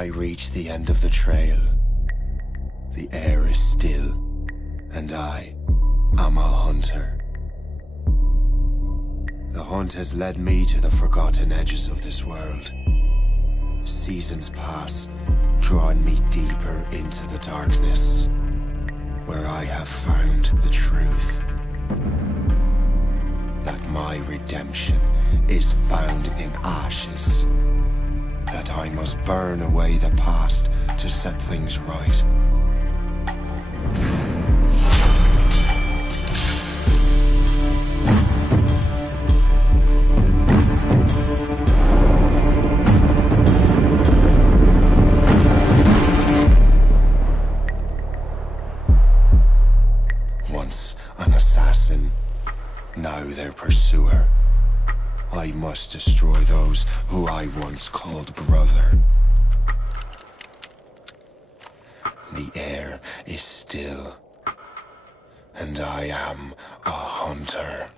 I reach the end of the trail. The air is still, and I am a hunter. The hunt has led me to the forgotten edges of this world. Seasons pass, drawing me deeper into the darkness, where I have found the truth. That my redemption is found in ashes. That I must burn away the past to set things right. Once an assassin, now their pursuer. I must destroy those who I once called brother. The air is still, and I am a hunter.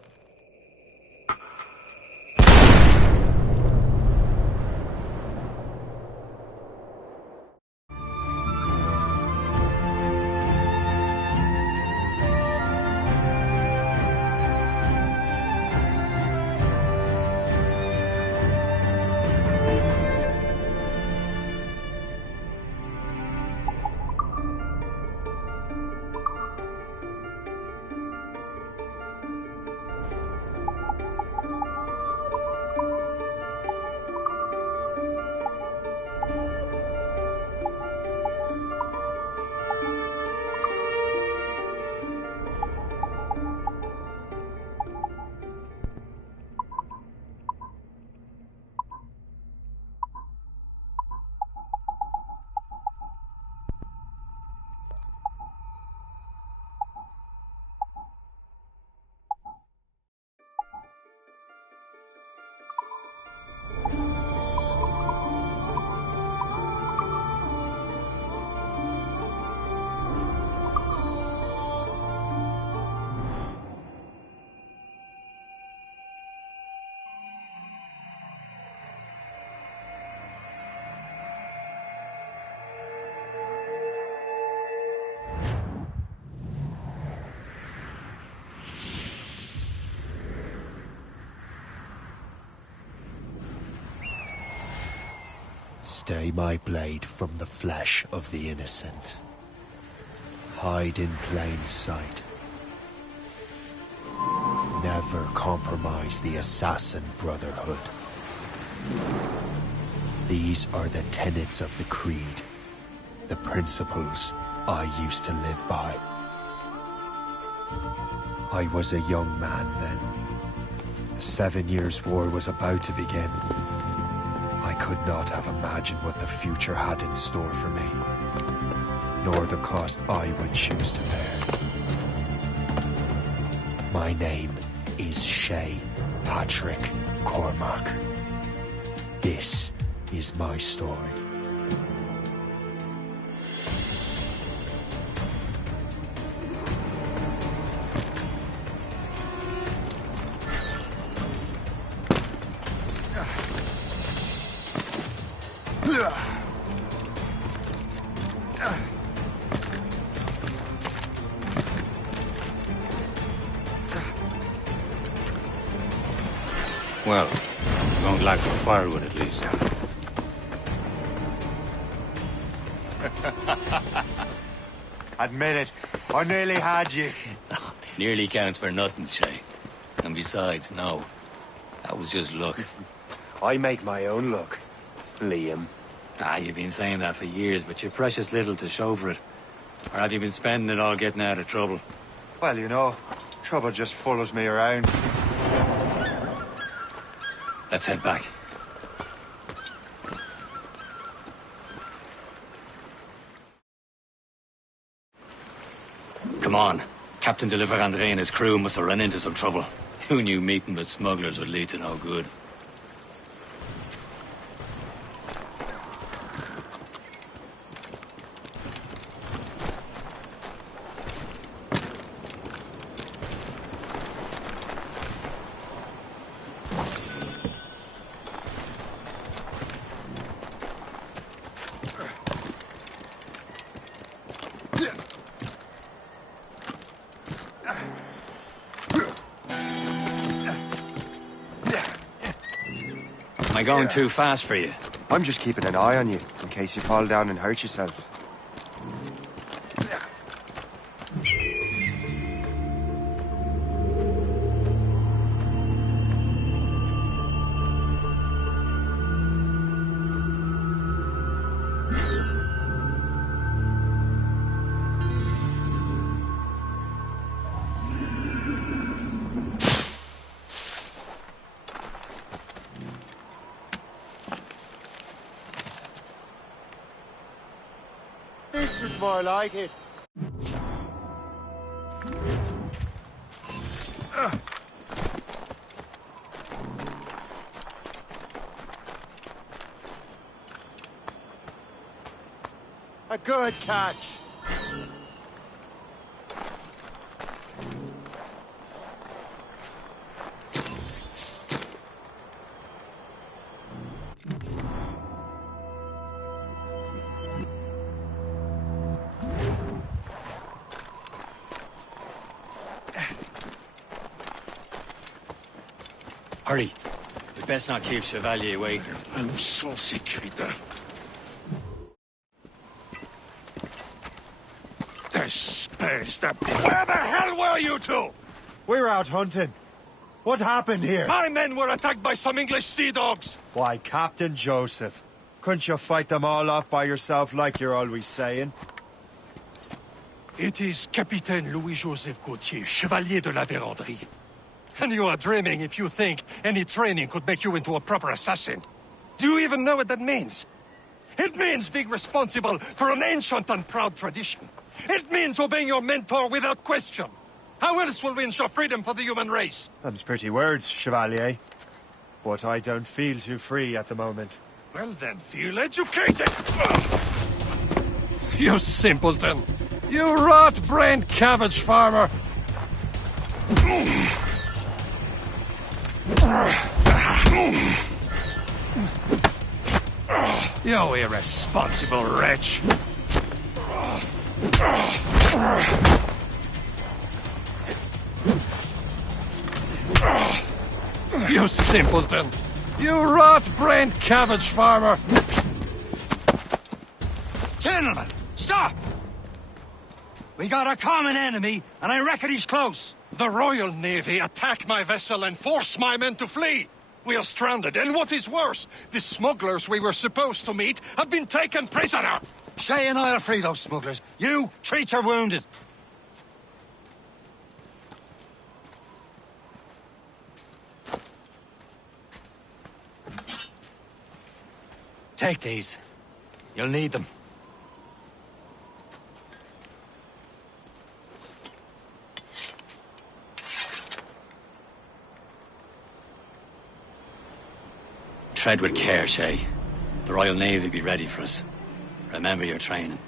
Stay my blade from the flesh of the innocent. Hide in plain sight. Never compromise the assassin brotherhood. These are the tenets of the creed, the principles I used to live by. I was a young man then. The 7 Years' War was about to begin. I could not have imagined what the future had in store for me, nor the cost I would choose to bear. My name is Shay Patrick Cormac. This is my story. Well, you won't lack for firewood at least. Admit it, I nearly had you. Nearly counts for nothing, Shay. And besides, no. That was just luck. I make my own luck, Liam. You've been saying that for years, but you've precious little to show for it. Or have you been spending it all getting out of trouble? Well, you know, trouble just follows me around. Let's head back. Come on. Captain de Liverandre and his crew must have run into some trouble. Who knew meeting with smugglers would lead to no good? Am I going too fast for you? I'm just keeping an eye on you, in case you fall down and hurt yourself. This is more like it. A good catch. Hurry. We best not keep Chevalier waiting. Nous sommes sécuritaires. Space that. Where the hell were you two? We're out hunting. What happened here? My men were attacked by some English sea dogs. Why, Captain Joseph. Couldn't you fight them all off by yourself like you're always saying? It is Capitaine Louis-Joseph Gauthier, Chevalier de la Vérendrye. And you are dreaming if you think any training could make you into a proper assassin. Do you even know what that means? It means being responsible for an ancient and proud tradition. It means obeying your mentor without question. How else will we ensure freedom for the human race? Them's pretty words, Chevalier. But I don't feel too free at the moment. Well then, feel educated! You simpleton! You rot-brained cabbage farmer! You irresponsible wretch! You simpleton! You rot-brained cabbage farmer! Gentlemen, stop! We got a common enemy, and I reckon he's close. The Royal Navy attack my vessel and force my men to flee. We are stranded, and what is worse, the smugglers we were supposed to meet have been taken prisoner. Shay and I'll free those smugglers. You, treat your wounded. Take these. You'll need them. Tread with care, Shay. The Royal Navy will be ready for us. Remember your training.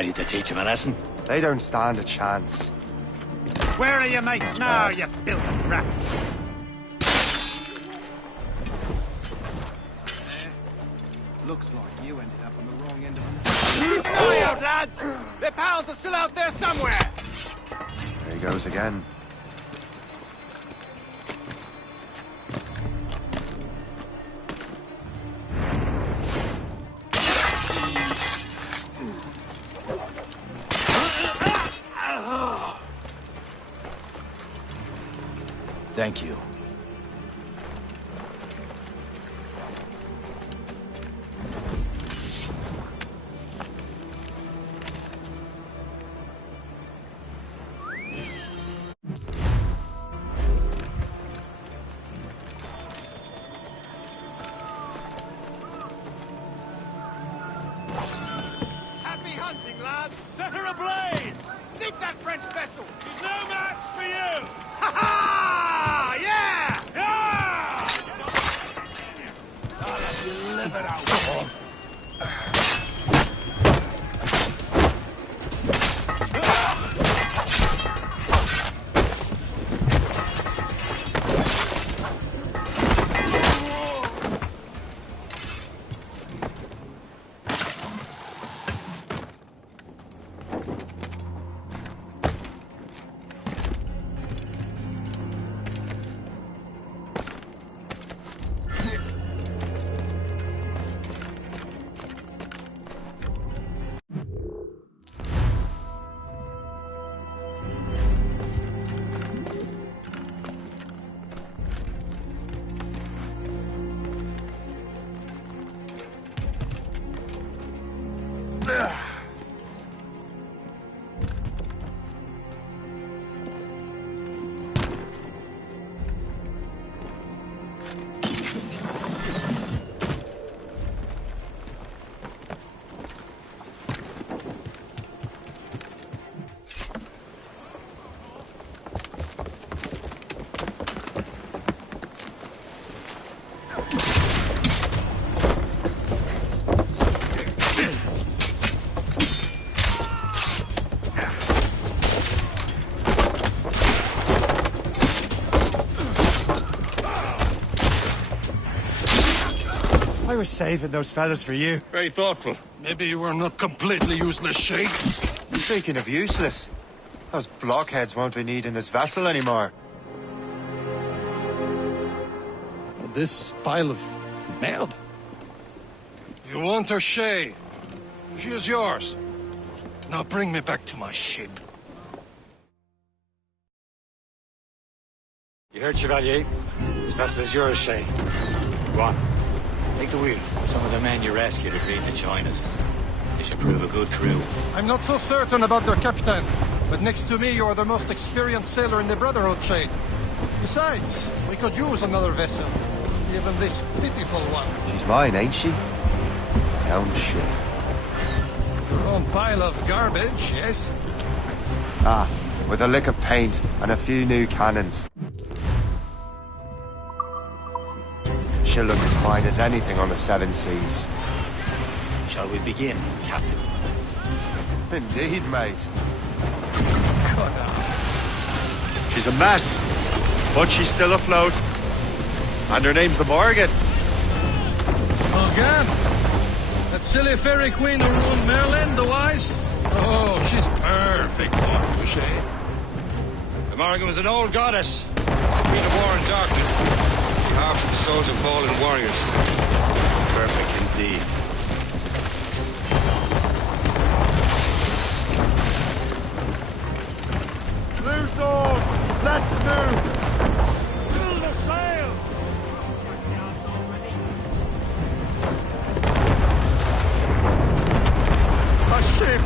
Ready to teach him a lesson? They don't stand a chance. Where are your mates now, you filthy rat? Looks like you ended up on the wrong end of Keep an eye out, lads! Their pals are still out there somewhere! There he goes again. Thank you. Happy hunting, lads! Set her ablaze! Sink that French vessel! She's no match for you! Ha ha! Yeah! Yeah! Live it out! I was saving those fellas for you. Very thoughtful. Maybe you were not completely useless, Shay. Speaking of useless, those blockheads won't be needing this vessel anymore. This pile of mail? You want her, Shay? She is yours. Now bring me back to my ship. You heard, Chevalier? This vessel is yours, Shay. Go on. Take the wheel. Some of the men you rescued agreed to join us. They should prove a good crew. I'm not so certain about their captain, but next to me, you are the most experienced sailor in the Brotherhood chain. Besides, we could use another vessel. Even this pitiful one. She's mine, ain't she? My own ship. Your own pile of garbage, yes? Ah, with a lick of paint and a few new cannons. She'll look as fine as anything on the seven seas. Shall we begin, Captain? Indeed, mate. God, She's a mess, but she's still afloat. And her name's the Morgan. Morgan? That silly fairy queen who ruled Merlin, the wise? Oh, she's perfect for you, Shay. The Morrigan was an old goddess. Queen of war and darkness. She harbored the souls of fallen warriors. Perfect indeed. Loose all! Let's move! Fill the sails! A ship!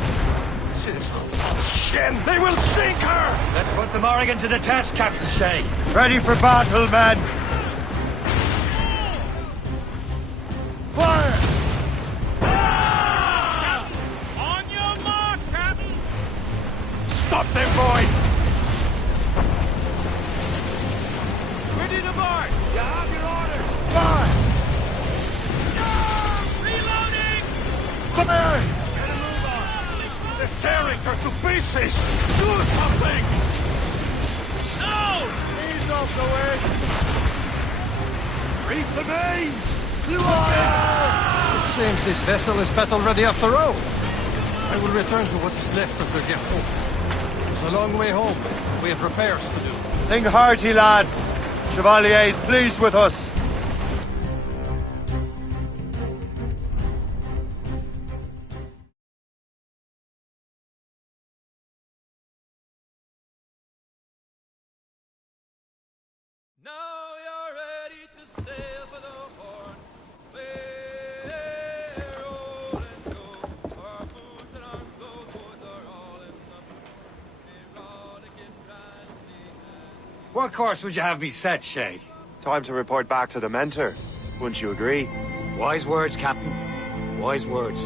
Ces enfants chiens! They will sink her! Let's put the Morrigan to the test, Captain Shay. Ready for battle, men! Fire! On your mark, Captain! Stop them, boy! Ready to march! You have your orders! Fire! Reloading! Fire! Get a move on! her to pieces! Do something! No! Ease off the way! Reef the mains! It seems this vessel is battle-ready after all. I will return to what is left of the Gerfaut. It's a long way home. We have repairs to do. Sing hearty, lads. Chevalier is pleased with us. What course would you have me set, Shay? Time to report back to the mentor. Wouldn't you agree? Wise words, Captain. Wise words.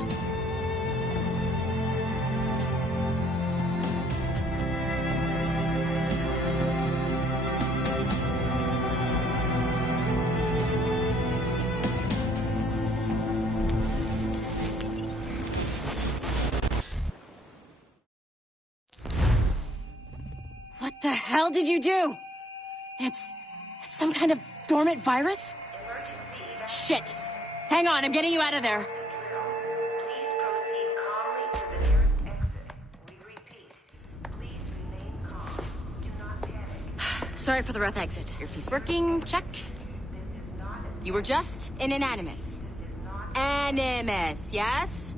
What the hell did you do? It's some kind of dormant virus? Shit! Hang on, I'm getting you out of there. Please proceed calmly to the nearest exit. We repeat, please remain calm. Do not panic. Sorry for the rough exit. Earpiece working, check. You were just in an Animus. Animus, yes?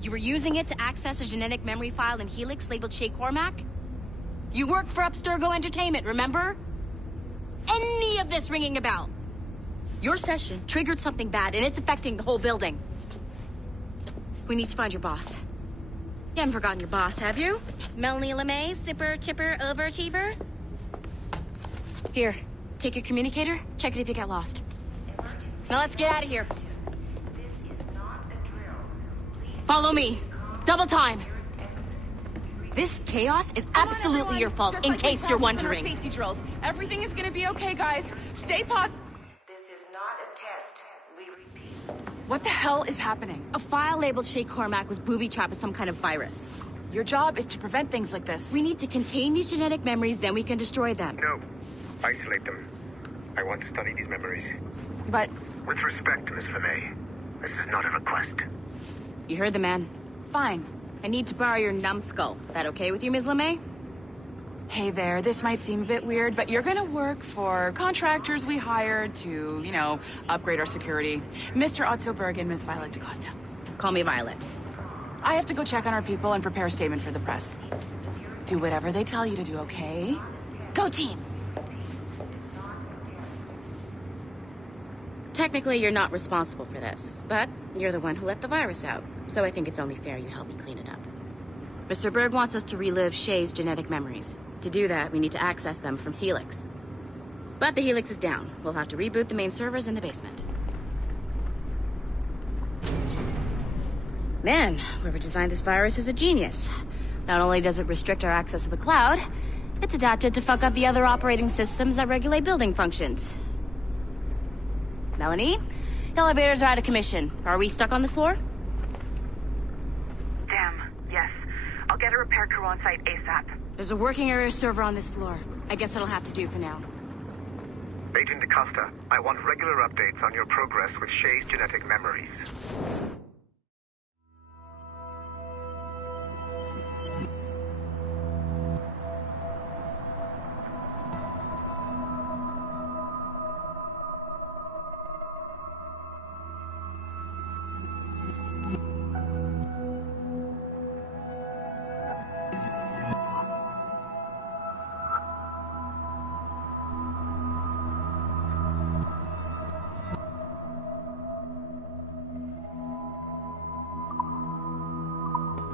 You were using it to access a genetic memory file in Helix labeled Shay Cormac? You work for Abstergo Entertainment, remember? Any of this ringing a bell? Your session triggered something bad, and it's affecting the whole building. We need to find your boss. You haven't forgotten your boss, have you? Melanie LeMay, zipper, chipper, overachiever? Here, take your communicator, check it if you get lost. Now let's get out of here. Follow me. Double time. This chaos is absolutely your fault, in case you're wondering. Safety drills. Everything is gonna be okay, guys. Stay positive. This is not a test. We repeat. What the hell is happening? A file labeled Shay Cormac was booby-trapped with some kind of virus. Your job is to prevent things like this. We need to contain these genetic memories, then we can destroy them. No. Isolate them. I want to study these memories. But... With respect, Miss LeMay, this is not a request. You heard the man. Fine. I need to borrow your numbskull. That okay with you, Ms. LeMay? Hey there, this might seem a bit weird, but you're gonna work for contractors we hired to, you know, upgrade our security. Mr. Otto Berg and Miss Violet DaCosta. Call me Violet. I have to go check on our people and prepare a statement for the press. Do whatever they tell you to do, okay? Go team! Technically, you're not responsible for this, but you're the one who let the virus out, so I think it's only fair you help me clean it up. Mr. Berg wants us to relive Shay's genetic memories. To do that, we need to access them from Helix. But the Helix is down. We'll have to reboot the main servers in the basement. Man, whoever designed this virus is a genius. Not only does it restrict our access to the cloud, it's adapted to fuck up the other operating systems that regulate building functions. Melanie? The elevators are out of commission. Are we stuck on this floor? Damn, yes. I'll get a repair crew on site ASAP. There's a working area server on this floor. I guess that'll have to do for now. Agent DaCosta, I want regular updates on your progress with Shay's genetic memories.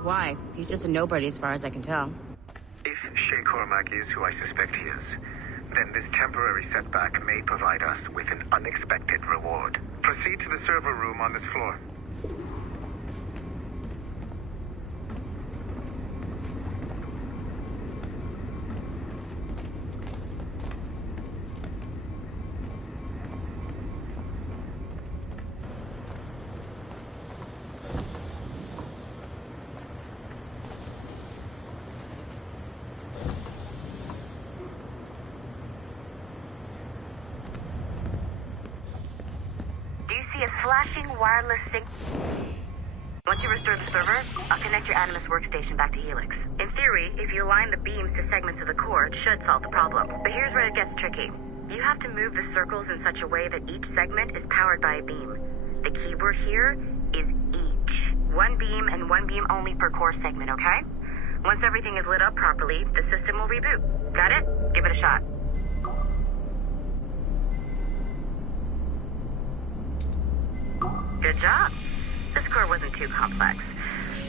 Why? He's just a nobody as far as I can tell. If Shay Cormac is who I suspect he is, then this temporary setback may provide us with an unexpected reward. Proceed to the server room on this floor. You see a flashing wireless signal. Once you restore the server, I'll connect your Animus workstation back to Helix. In theory, if you align the beams to segments of the core, it should solve the problem. But here's where it gets tricky. You have to move the circles in such a way that each segment is powered by a beam. The keyword here is each. One beam and one beam only per core segment, okay? Once everything is lit up properly, the system will reboot. Got it? Give it a shot. Good job. This core wasn't too complex,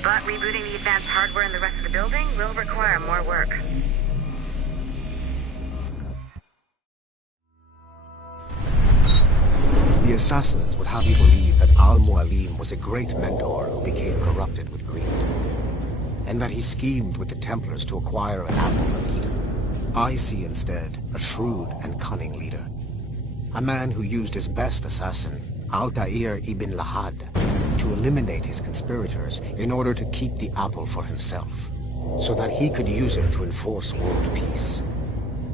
but rebooting the advanced hardware in the rest of the building will require more work. The assassins would have you believe that Al-Mualim was a great mentor who became corrupted with greed, and that he schemed with the Templars to acquire an Apple of Eden. I see instead a shrewd and cunning leader, a man who used his best assassin, Altair ibn Lahad, to eliminate his conspirators in order to keep the apple for himself, so that he could use it to enforce world peace.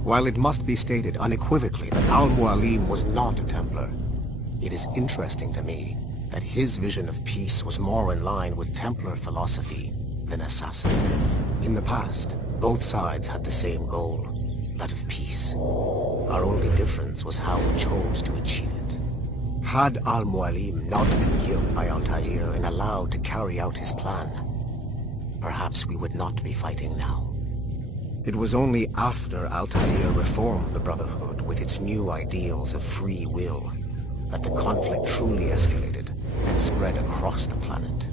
While it must be stated unequivocally that Al-Mualim was not a Templar, it is interesting to me that his vision of peace was more in line with Templar philosophy than assassin. In the past, both sides had the same goal, that of peace. Our only difference was how we chose to achieve it. Had Al-Mualim not been killed by Altair and allowed to carry out his plan, perhaps we would not be fighting now. It was only after Altair reformed the Brotherhood with its new ideals of free will that the conflict truly escalated and spread across the planet.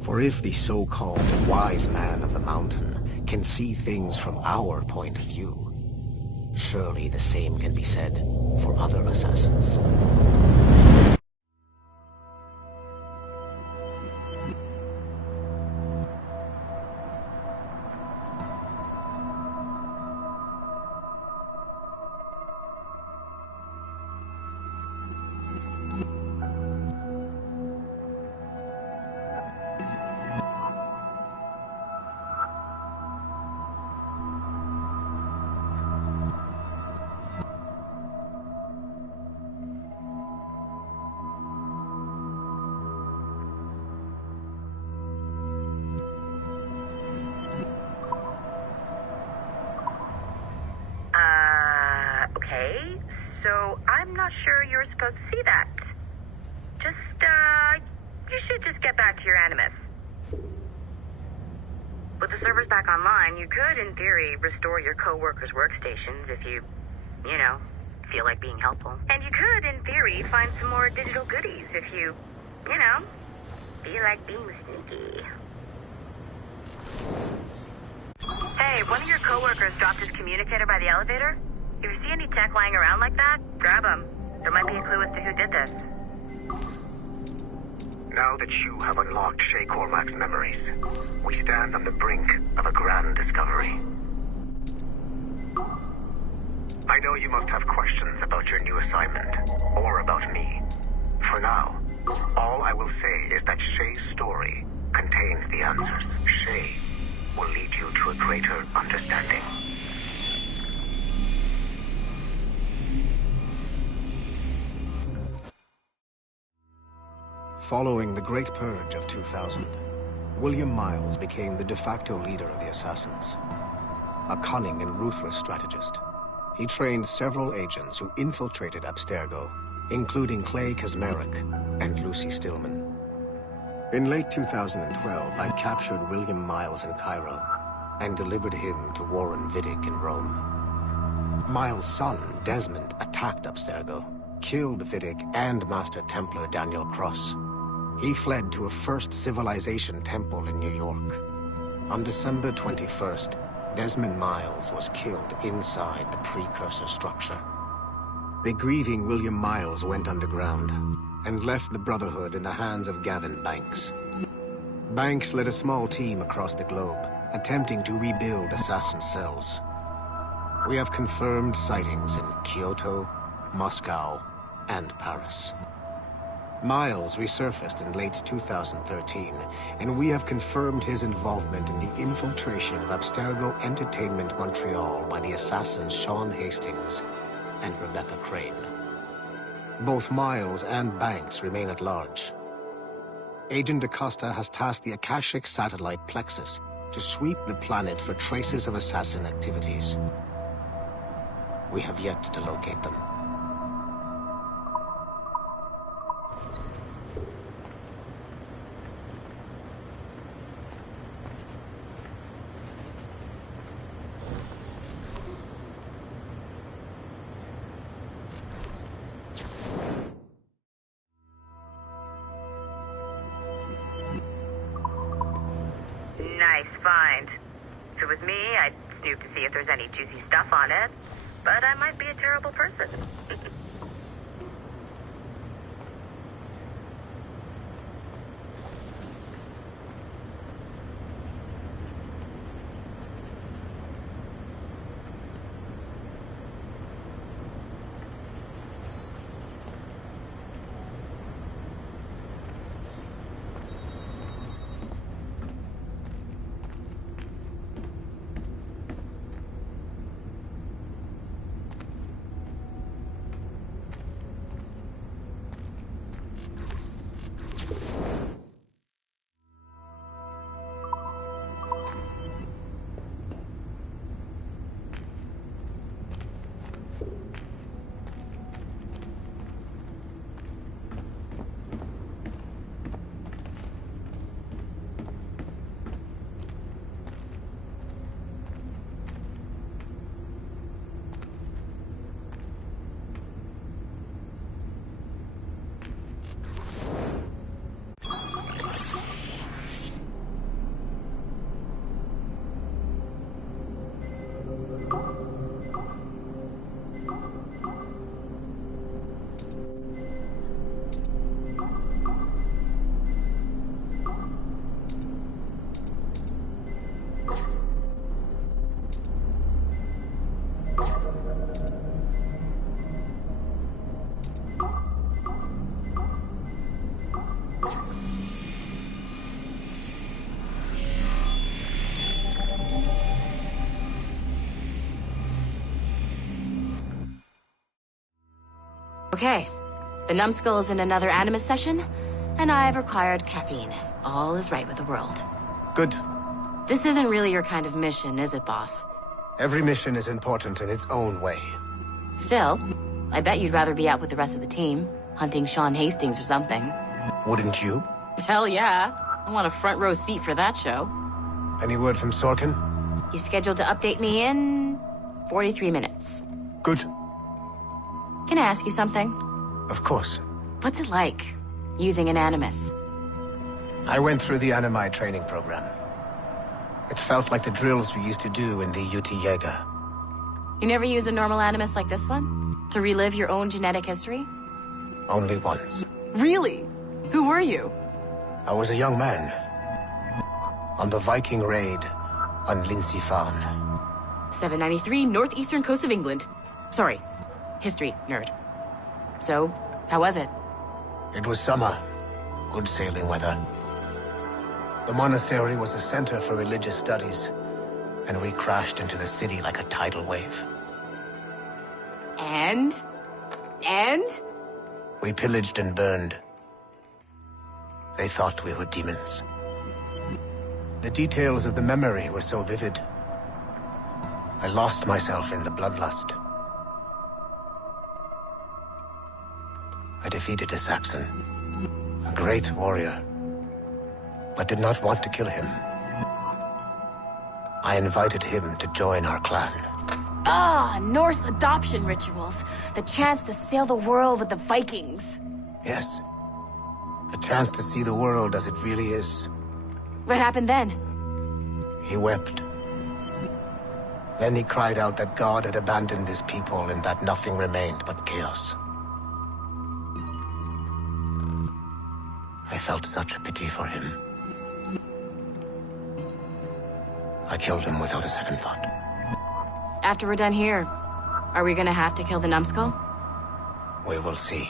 For if the so-called wise man of the mountain can see things from our point of view, surely the same can be said for other assassins. Okay, so I'm not sure you're supposed to see that. You should just get back to your Animus. With the servers back online, you could, in theory, restore your co-workers' workstations if you feel like being helpful. And you could, in theory, find some more digital goodies if you feel like being sneaky. Hey, one of your co-workers dropped his communicator by the elevator. If you see any tech lying around like that, grab them. There might be a clue as to who did this. Now that you have unlocked Shay Cormac's memories, we stand on the brink of a grand discovery. I know you must have questions about your new assignment, or about me. For now, all I will say is that Shay's story contains the answers. Shay will lead you to a greater understanding. Following the Great Purge of 2000, William Miles became the de facto leader of the Assassins. A cunning and ruthless strategist, he trained several agents who infiltrated Abstergo, including Clay Kazmarek and Lucy Stillman. In late 2012, I captured William Miles in Cairo and delivered him to Warren Vidic in Rome. Miles' son, Desmond, attacked Abstergo, killed Vidic and Master Templar Daniel Cross. He fled to a First Civilization temple in New York. On December 21st, Desmond Miles was killed inside the precursor structure. The grieving William Miles went underground and left the Brotherhood in the hands of Gavin Banks. Banks led a small team across the globe, attempting to rebuild assassin cells. We have confirmed sightings in Kyoto, Moscow, and Paris. Miles resurfaced in late 2013, and we have confirmed his involvement in the infiltration of Abstergo Entertainment Montreal by the assassins Sean Hastings and Rebecca Crane. Both Miles and Banks remain at large. Agent Acosta has tasked the Akashic satellite Plexus to sweep the planet for traces of assassin activities. We have yet to locate them. Nice find. If it was me, I'd snoop to see if there's any juicy stuff on it. But I might be a terrible person. Okay, the numbskull is in another Animus session, and I've required caffeine. All is right with the world. Good. This isn't really your kind of mission, is it, boss? Every mission is important in its own way. Still, I bet you'd rather be out with the rest of the team, hunting Sean Hastings or something. Wouldn't you? Hell yeah. I want a front row seat for that show. Any word from Sorkin? He's scheduled to update me in 43 minutes. Good. Can I ask you something? Of course. What's it like, using an Animus? I went through the Animai training program. It felt like the drills we used to do in the UT Jaeger. You never use a normal Animus like this one? To relive your own genetic history? Only once. Really? Who were you? I was a young man. On the Viking raid on Lindsey Farn. 793, northeastern coast of England. Sorry, history nerd. So, how was it? It was summer. Good sailing weather. The monastery was a center for religious studies, and we crashed into the city like a tidal wave. And? We pillaged and burned. They thought we were demons. The details of the memory were so vivid. I lost myself in the bloodlust. I defeated a Saxon, a great warrior, but did not want to kill him. I invited him to join our clan. Ah, Norse adoption rituals. The chance to sail the world with the Vikings. Yes. A chance to see the world as it really is. What happened then? He wept. Then he cried out that God had abandoned his people and that nothing remained but chaos. I felt such pity for him. I killed him without a second thought. After we're done here, are we gonna have to kill the numbskull? We will see.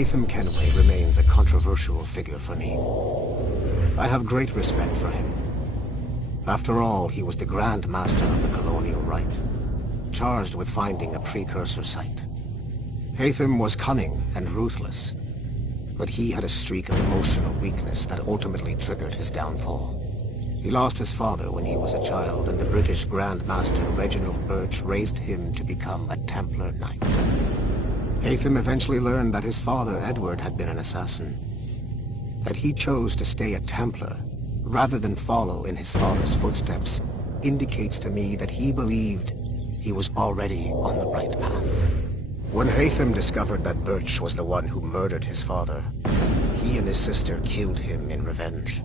Haytham Kenway remains a controversial figure for me. I have great respect for him. After all, he was the Grand Master of the Colonial Rite, charged with finding a precursor site. Haytham was cunning and ruthless, but he had a streak of emotional weakness that ultimately triggered his downfall. He lost his father when he was a child, and the British Grand Master Reginald Birch raised him to become a Templar Knight. Haytham eventually learned that his father, Edward, had been an assassin. That he chose to stay a Templar, rather than follow in his father's footsteps, indicates to me that he believed he was already on the right path. When Haytham discovered that Birch was the one who murdered his father, he and his sister killed him in revenge.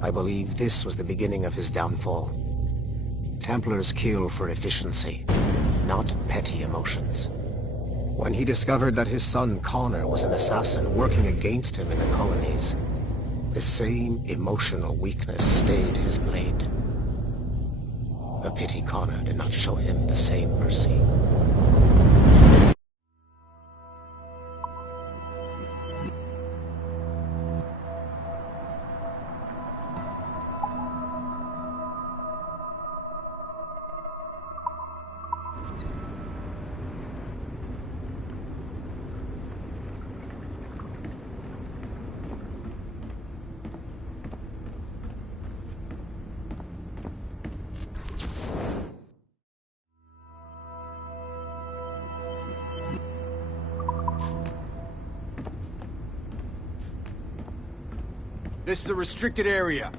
I believe this was the beginning of his downfall. Templars kill for efficiency, not petty emotions. When he discovered that his son Connor was an assassin working against him in the colonies, the same emotional weakness stayed his blade. A pity Connor did not show him the same mercy. This is a restricted area.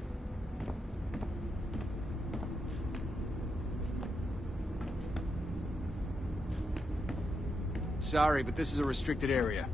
Sorry, but this is a restricted area.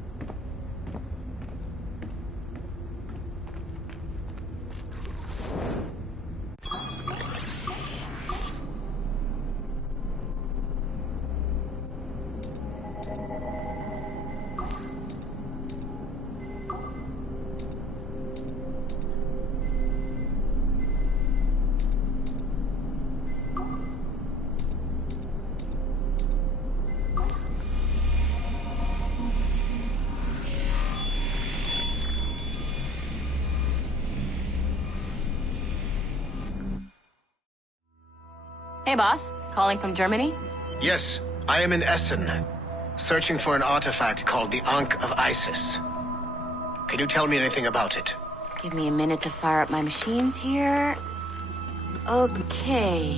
Hey, boss. Calling from Germany? Yes, I am in Essen, searching for an artifact called the Ankh of Isis. Can you tell me anything about it? Give me a minute to fire up my machines here. Okay.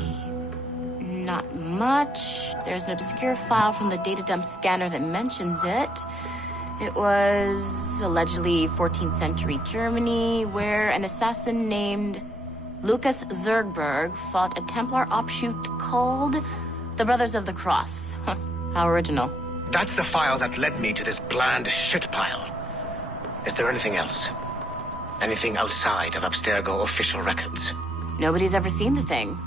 Not much. There's an obscure file from the data dump scanner that mentions it. It was allegedly 14th century Germany, where an assassin named Lucas Zergberg fought a Templar offshoot called the Brothers of the Cross. Huh, how original. That's the file that led me to this bland shit pile. Is there anything else? Anything outside of Abstergo official records? Nobody's ever seen the thing.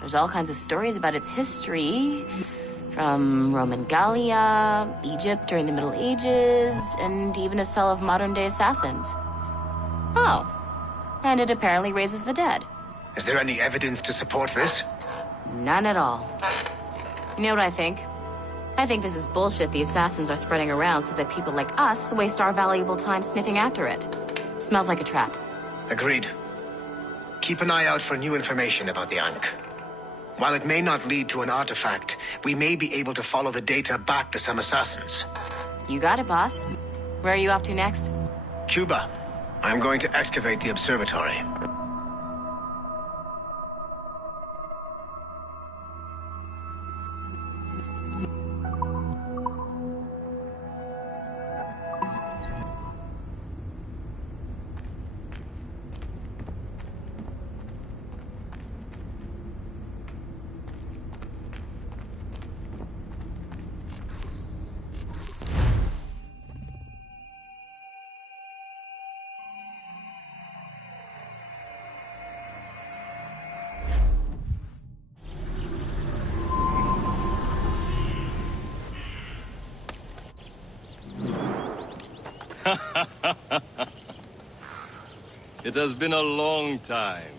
There's all kinds of stories about its history. From Roman Gallia, Egypt during the Middle Ages, and even a cell of modern-day assassins. Oh. And it apparently raises the dead. Is there any evidence to support this? None at all. You know what I think? I think this is bullshit the assassins are spreading around so that people like us waste our valuable time sniffing after it. Smells like a trap. Agreed. Keep an eye out for new information about the Ankh. While it may not lead to an artifact, we may be able to follow the data back to some assassins. You got it, boss. Where are you off to next? Cuba. I'm going to excavate the observatory. It has been a long time.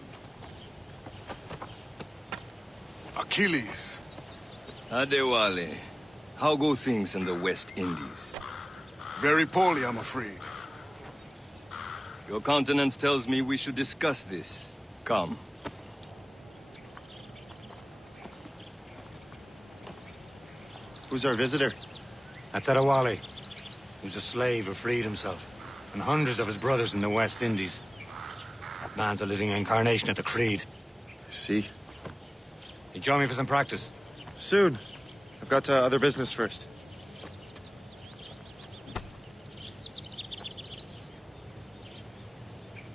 Achilles. Adewale, how go things in the West Indies? Very poorly, I'm afraid. Your countenance tells me we should discuss this. Come. Who's our visitor? That's Adewale, who's a slave who freed himself, and hundreds of his brothers in the West Indies. That man's a living incarnation of the Creed. I see. You join me for some practice? Soon. I've got other business first.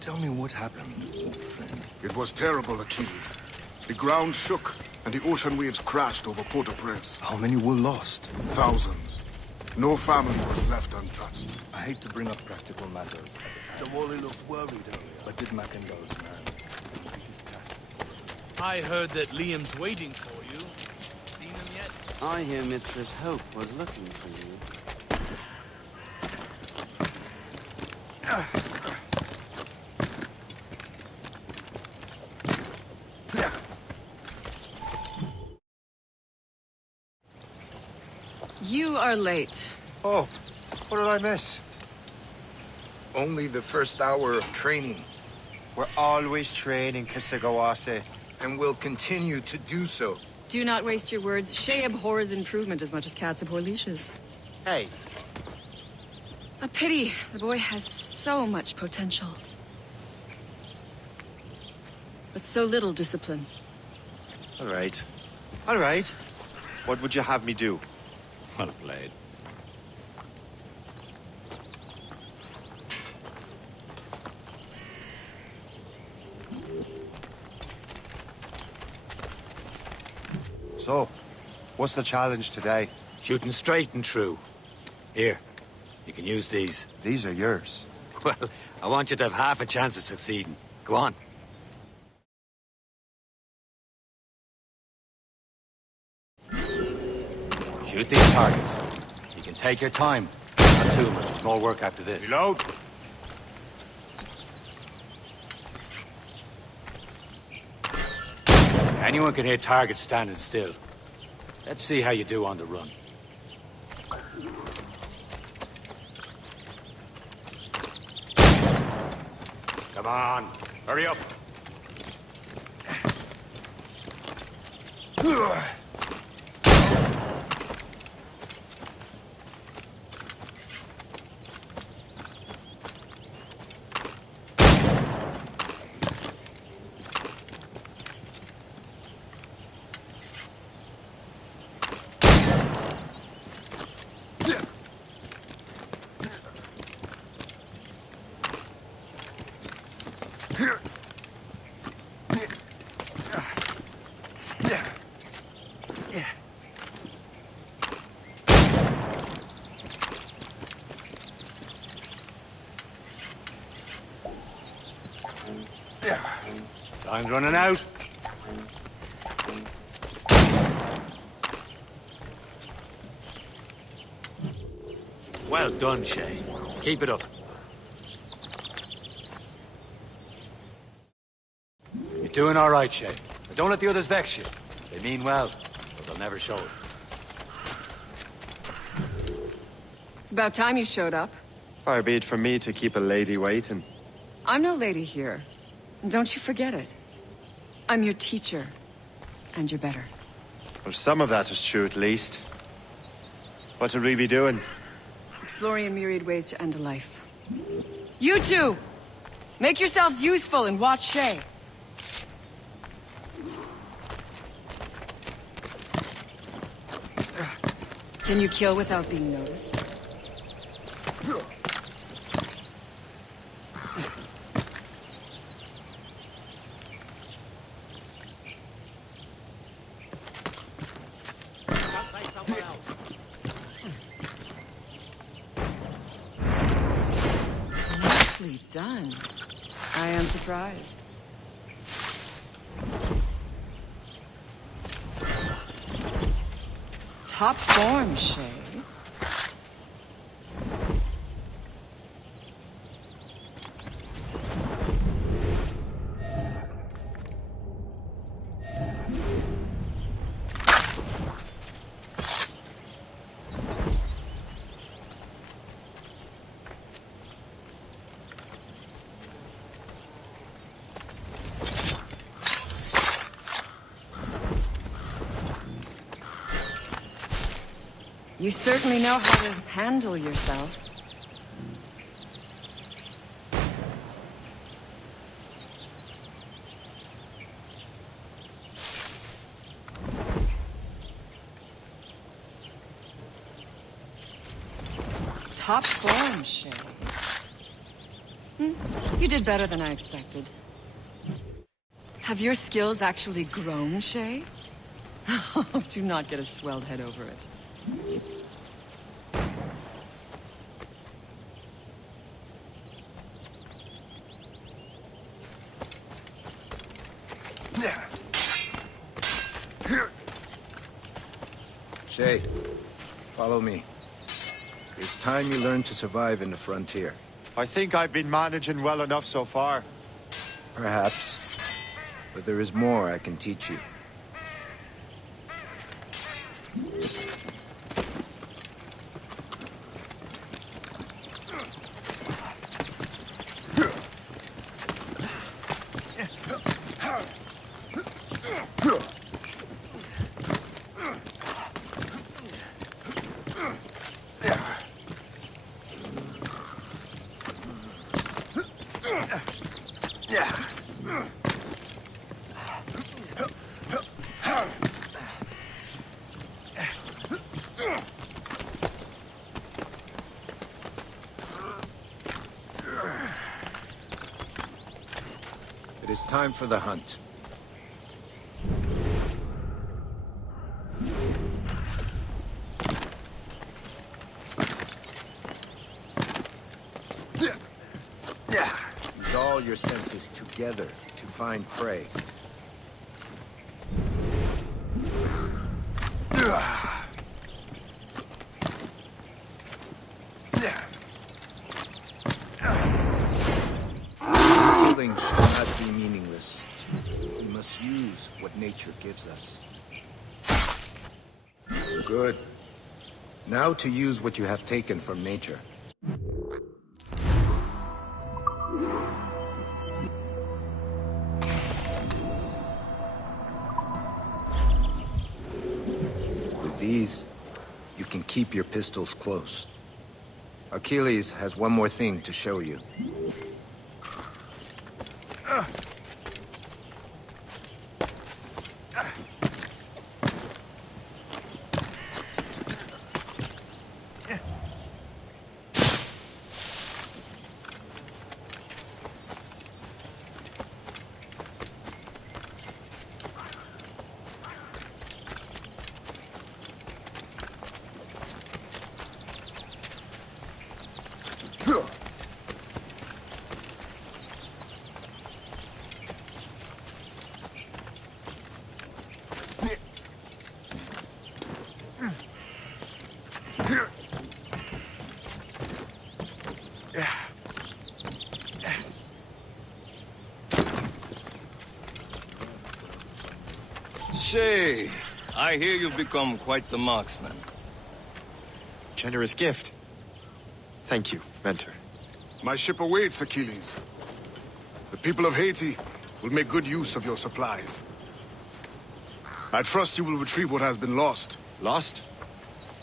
Tell me what happened, old friend. It was terrible, Achilles. The ground shook, and the ocean waves crashed over Port-au-Prince. How many were lost? Thousands. No family was left untouched. I hate to bring up practical matters at a time. Wally looked worried earlier. But did Mackendall's man complete his task? I heard that Liam's waiting for you. Seen him yet? I hear Mistress Hope was looking for you. You are late. Oh, what did I miss? Only the first hour of training. We're always training, Kisagawase. And will continue to do so. Do not waste your words. Shay abhors improvement as much as cats abhor leashes. Hey. A pity. The boy has so much potential. But so little discipline. All right. All right. What would you have me do? Well played. So, what's the challenge today? Shooting straight and true. Here, you can use these. These are yours. Well, I want you to have half a chance of succeeding. Go on. Shoot these targets. You can take your time. Not too much. More work after this. Reload. Anyone can hit targets standing still. Let's see how you do on the run. Come on, hurry up. Time's running out. Well done, Shay. Keep it up. You're doing all right, Shay. But don't let the others vex you. They mean well, but they'll never show it. It's about time you showed up. Far be it from me to keep a lady waiting. I'm no lady here. And don't you forget it. I'm your teacher. And you're better. Well, some of that is true, at least. What would we be doing? Exploring a myriad ways to end a life. You two! Make yourselves useful and watch Shay. Can you kill without being noticed? Nicely done. I am surprised. Top form, Shay. You certainly know how to handle yourself. Top form, Shay. You did better than I expected. Have your skills actually grown, Shay? Do not get a swelled head over it. Shay, follow me. It's time you learn to survive in the frontier. I think I've been managing well enough so far. Perhaps. But there is more I can teach you. It is time for the hunt. Use all your senses together to find prey. Killing should not be meaningless. We must use what nature gives us. Good. Now to use what you have taken from nature. With these, you can keep your pistols close. Achilles has one more thing to show you. Shay, I hear you've become quite the marksman. Generous gift. Thank you, Mentor. My ship awaits, Achilles. The people of Haiti will make good use of your supplies. I trust you will retrieve what has been lost. Lost?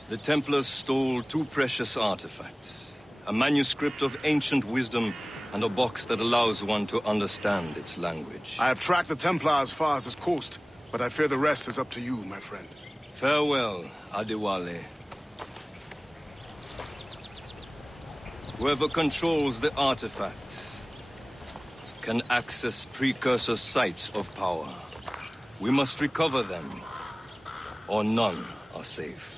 The Templars stole 2 precious artifacts. A manuscript of ancient wisdom and a box that allows one to understand its language. I have tracked the Templar as far as this coast, but I fear the rest is up to you, my friend. Farewell, Adewale. Whoever controls the artifacts can access precursor sites of power. We must recover them, or none are safe.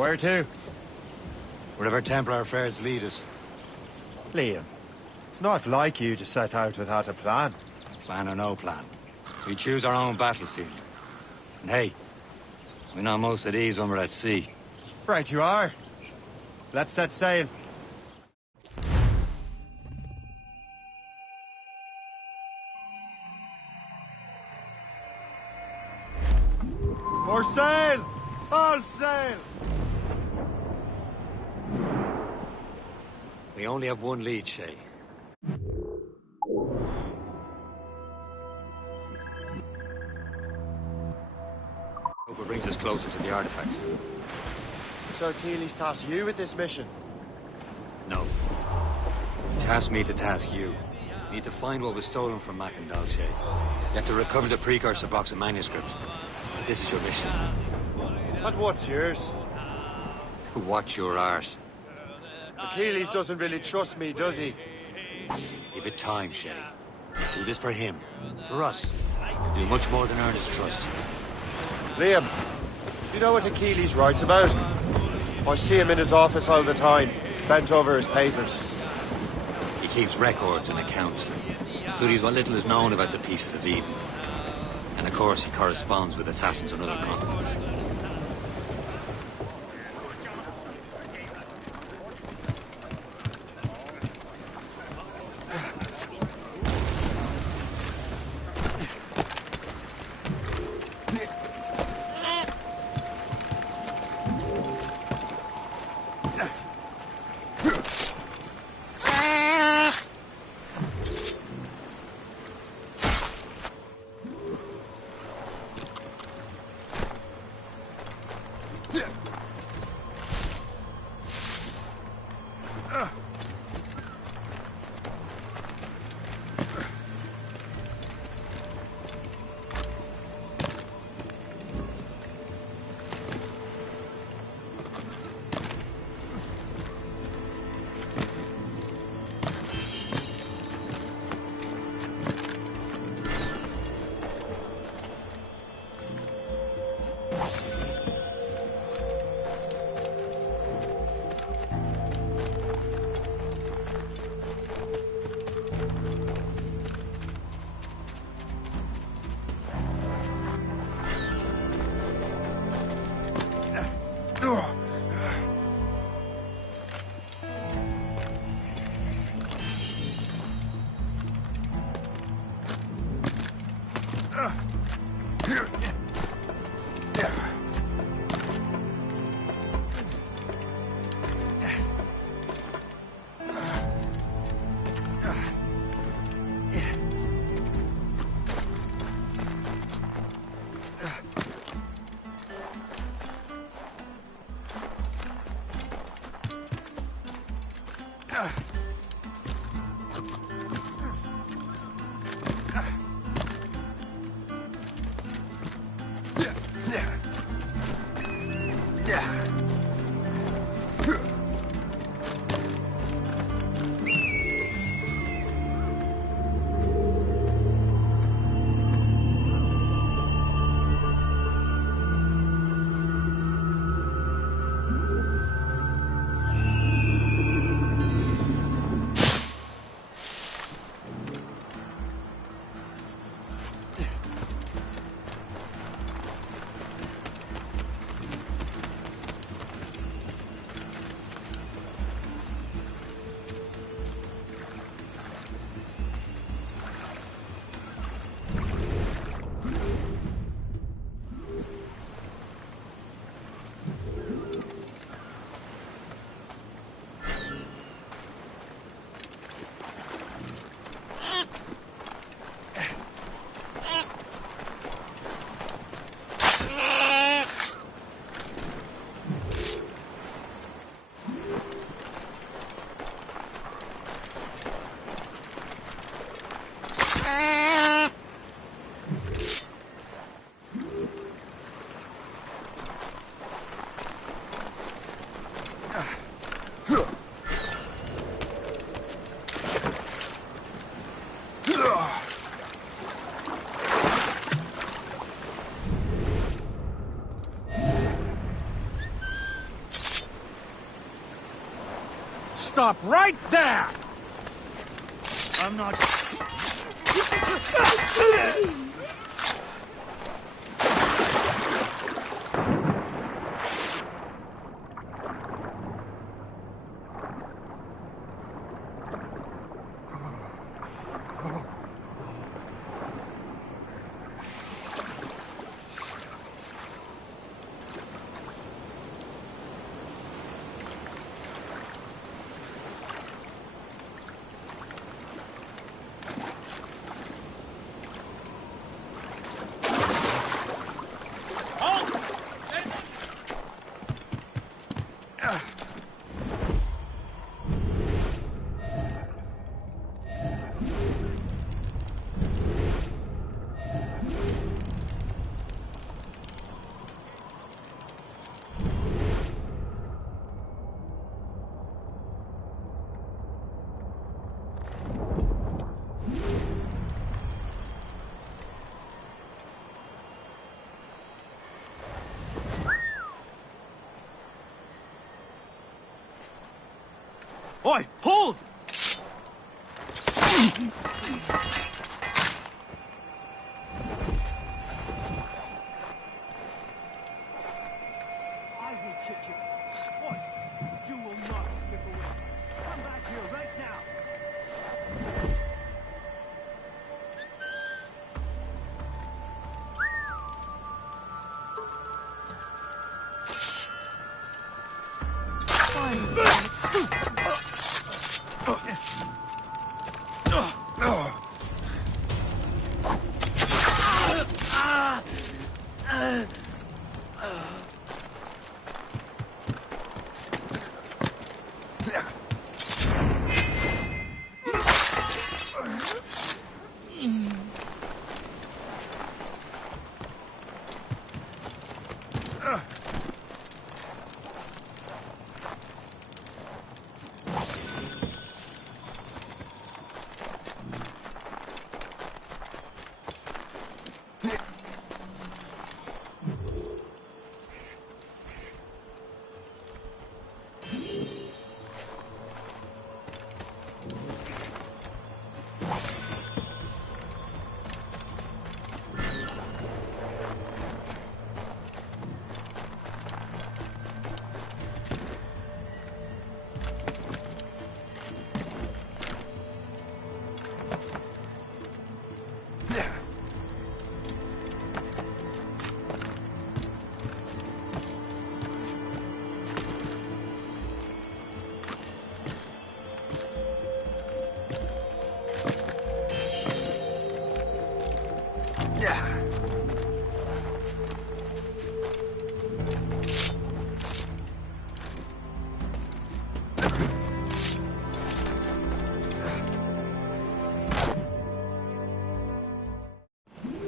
Where to? Wherever Templar affairs lead us. Liam, it's not like you to set out without a plan. Plan or no plan. We choose our own battlefield. And hey, we know most of these when we're at sea. Right you are. Let's set sail. More sail! All sail! We only have one lead, Shay. Hope it brings us closer to the artifacts. So Achilles tasked you with this mission? No. Task me to task you. You need to find what was stolen from Mackandal, Shay. You have to recover the precursor box of manuscript. This is your mission. And what's yours? Watch your arse. Achilles doesn't really trust me, does he? Give it time, Shay. Do this for him. For us. Do much more than earn his trust. Liam, you know what Achilles writes about? I see him in his office all the time, bent over his papers. He keeps records and accounts. Studies what little is known about the Pieces of Eden. And of course, he corresponds with assassins on other continents. stop right there! I'm not... Oi, hold! I will kick you. Oi, you will not slip away. Come back here right now.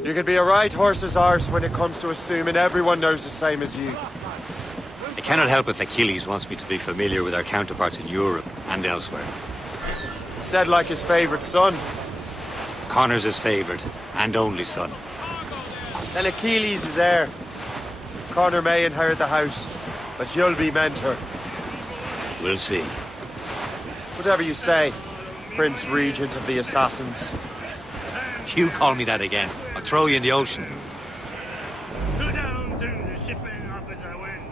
You can be a right horse's arse when it comes to assuming everyone knows the same as you. I cannot help if Achilles wants me to be familiar with our counterparts in Europe and elsewhere. Said like his favourite son. Connor's his favourite and only son. Then Achilles is heir. Connor may inherit the house, but you'll be mentor. We'll see. Whatever you say, Prince Regent of the Assassins. You call me that again, I'll throw you in the ocean. Go down to the shipping office I went.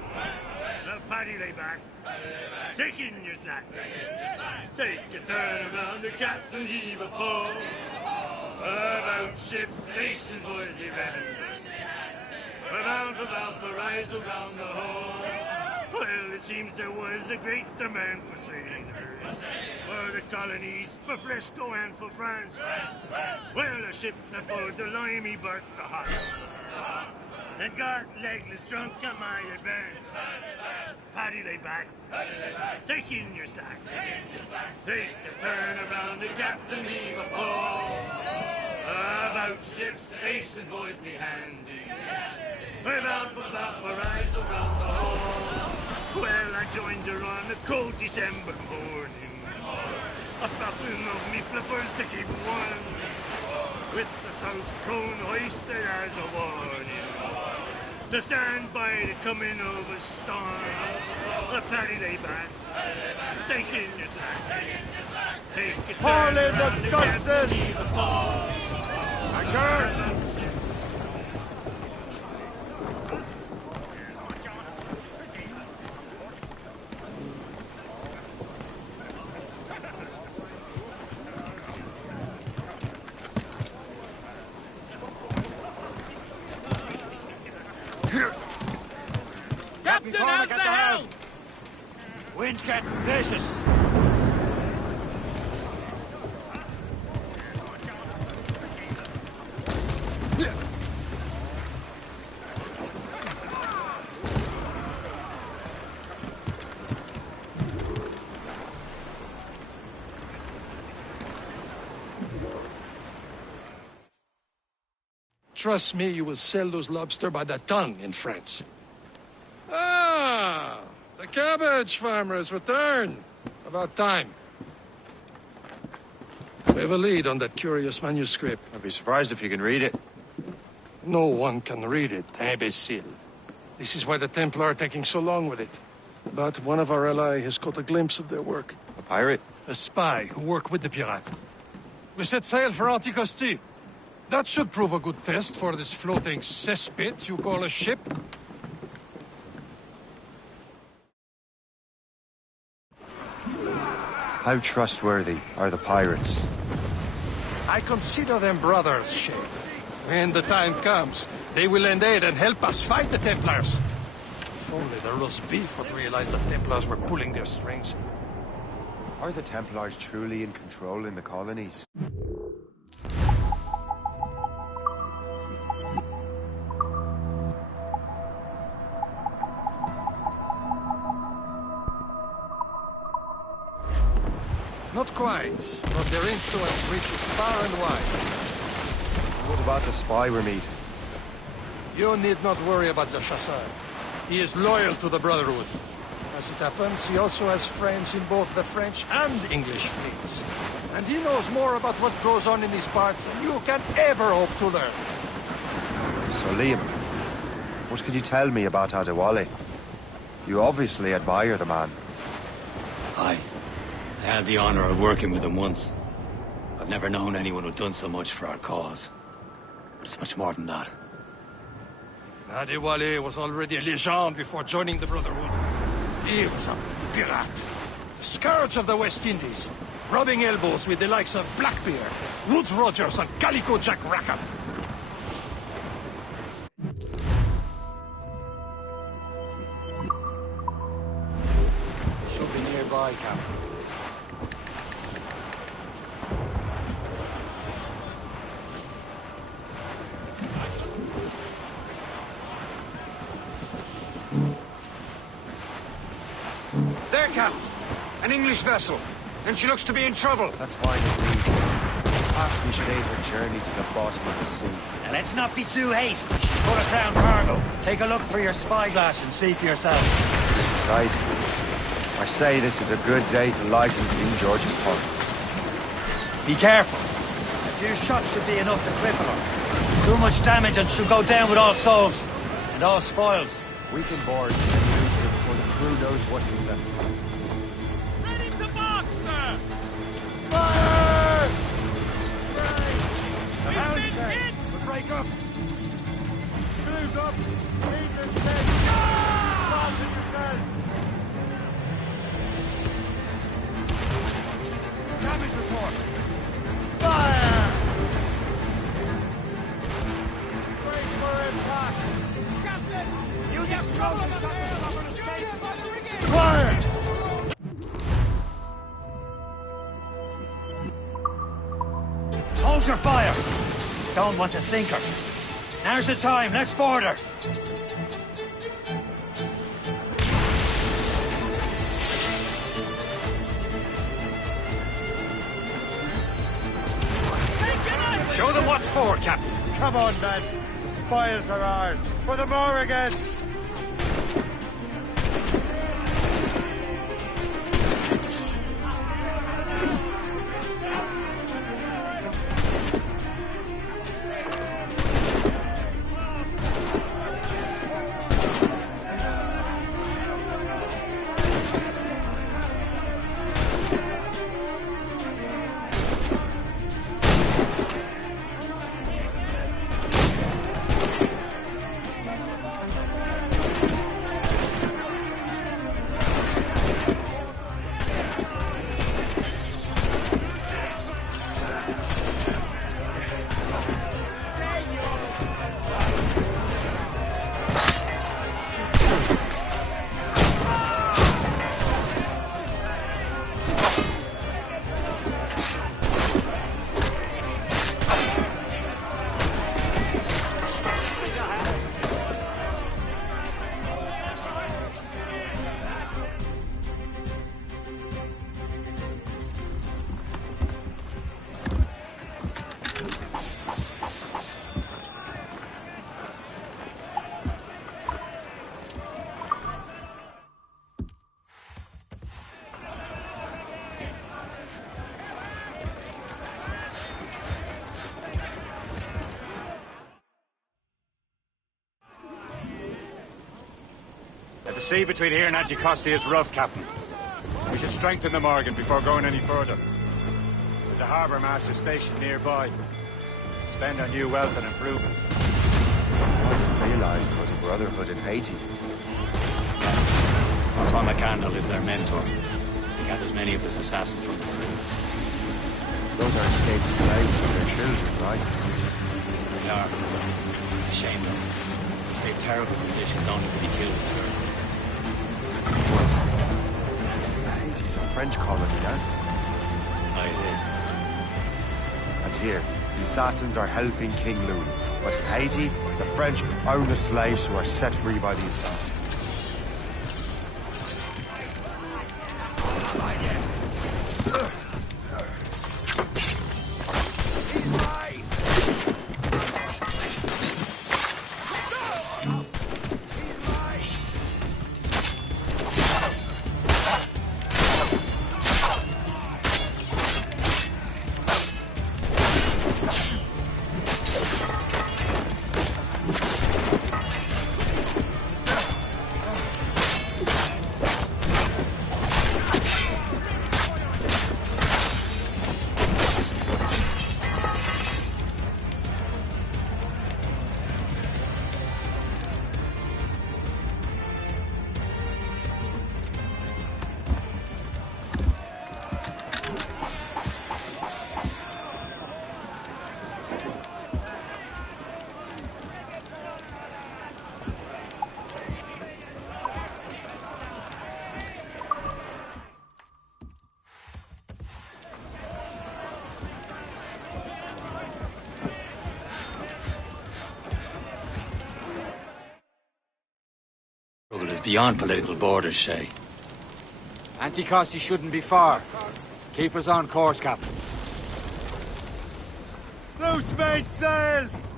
The paddy lay back. Take in your snack. Take a turn around the captain's heave a pole. About ships, stations, boys be bend. We're bound for Valparaiso round the hole. Well, it seems there was a great demand for sailors. For the colonies, for Frisco and for France. Well, a ship that bore the limey bark the hot. And got legless drunk at my advance. Paddy lay back. Take in your slack. Take a turn around the captain, heave a pole. About ships, stations, boys be handy. We're bound for Valparaiso round the hole. Well, I joined her on a cold December morning. A flapping of me flippers to keep warm. With the south cone hoisted as a warning. To stand by the coming of a storm. The paddy lay back. Taking your slack. Take a Haul turn in the around stunsails! Anchor! Captain, how's the helm? Wind's getting vicious. Trust me, you will sell those lobster by the ton in France. Ah, the cabbage farmer has returned. About time. We have a lead on that curious manuscript. I'd be surprised if you can read it. No one can read it, imbecile. This is why the Templar are taking so long with it. But one of our allies has caught a glimpse of their work. A pirate? A spy who worked with the pirate. We set sail for Anticosti. That should prove a good test for this floating cesspit you call a ship. How trustworthy are the pirates? I consider them brothers, Shay. When the time comes, they will lend aid and help us fight the Templars. If only the roast beef would realize the Templars were pulling their strings. Are the Templars truly in control in the colonies? Not quite, but their influence reaches far and wide. What about the spy we're meeting? You need not worry about Le Chasseur. He is loyal to the Brotherhood. As it happens, he also has friends in both the French and English fleets. And he knows more about what goes on in these parts than you can ever hope to learn. So, Liam, what can you tell me about Adewale? You obviously admire the man. Aye. I had the honor of working with him once. I've never known anyone who'd done so much for our cause. But it's much more than that. Adewale was already a legend before joining the Brotherhood. He was a pirate. The scourge of the West Indies. Rubbing elbows with the likes of Blackbeard, Woodes Rogers, and Calico Jack Rackham. Should be nearby, Captain. There, Cap. An English vessel. And she looks to be in trouble. That's fine indeed. Perhaps we should aid her journey to the bottom of the sea. Now let's not be too hasty. She's full of crown cargo. Take a look through your spyglass and see for yourself. Sight. I say this is a good day to lighten King George's pockets. Be careful. A few shots should be enough to cripple her. Too much damage and she'll go down with all souls. And all spoils. We can board and use her before the crew knows what we've done. Ready to box, sir! Fire! The hound shade. We'll break up. Clues up! Jesus said! Fasten yourselves! Damage report. Fire! Brace for impact! Use explosive shot to stop an escape. Fire! Hold your fire. Don't want to sink her. Now's the time. Let's board her. Show them what's for, Captain. Come on, men. The spoils are ours. For the Morrigans! The sea between here and Anticosti is rough, Captain. We should strengthen the Morgan before going any further. There's a harbour master stationed nearby. Spend on new wealth and improvements. I didn't realize there was a brotherhood in Haiti. Francois McCandle is their mentor. He gathers many of his assassins from the crews. Those are escaped slaves and their children, right? They are. Shame them. Escape terrible conditions only to be killed in turn. What? Haiti's a French colony, eh? Aye, it is. And here, the assassins are helping King Louis. But in Haiti, the French own the slaves who are set free by the assassins. Beyond political borders, Shay. Anticosti shouldn't be far. Keep us on course, Captain. Loose main sails!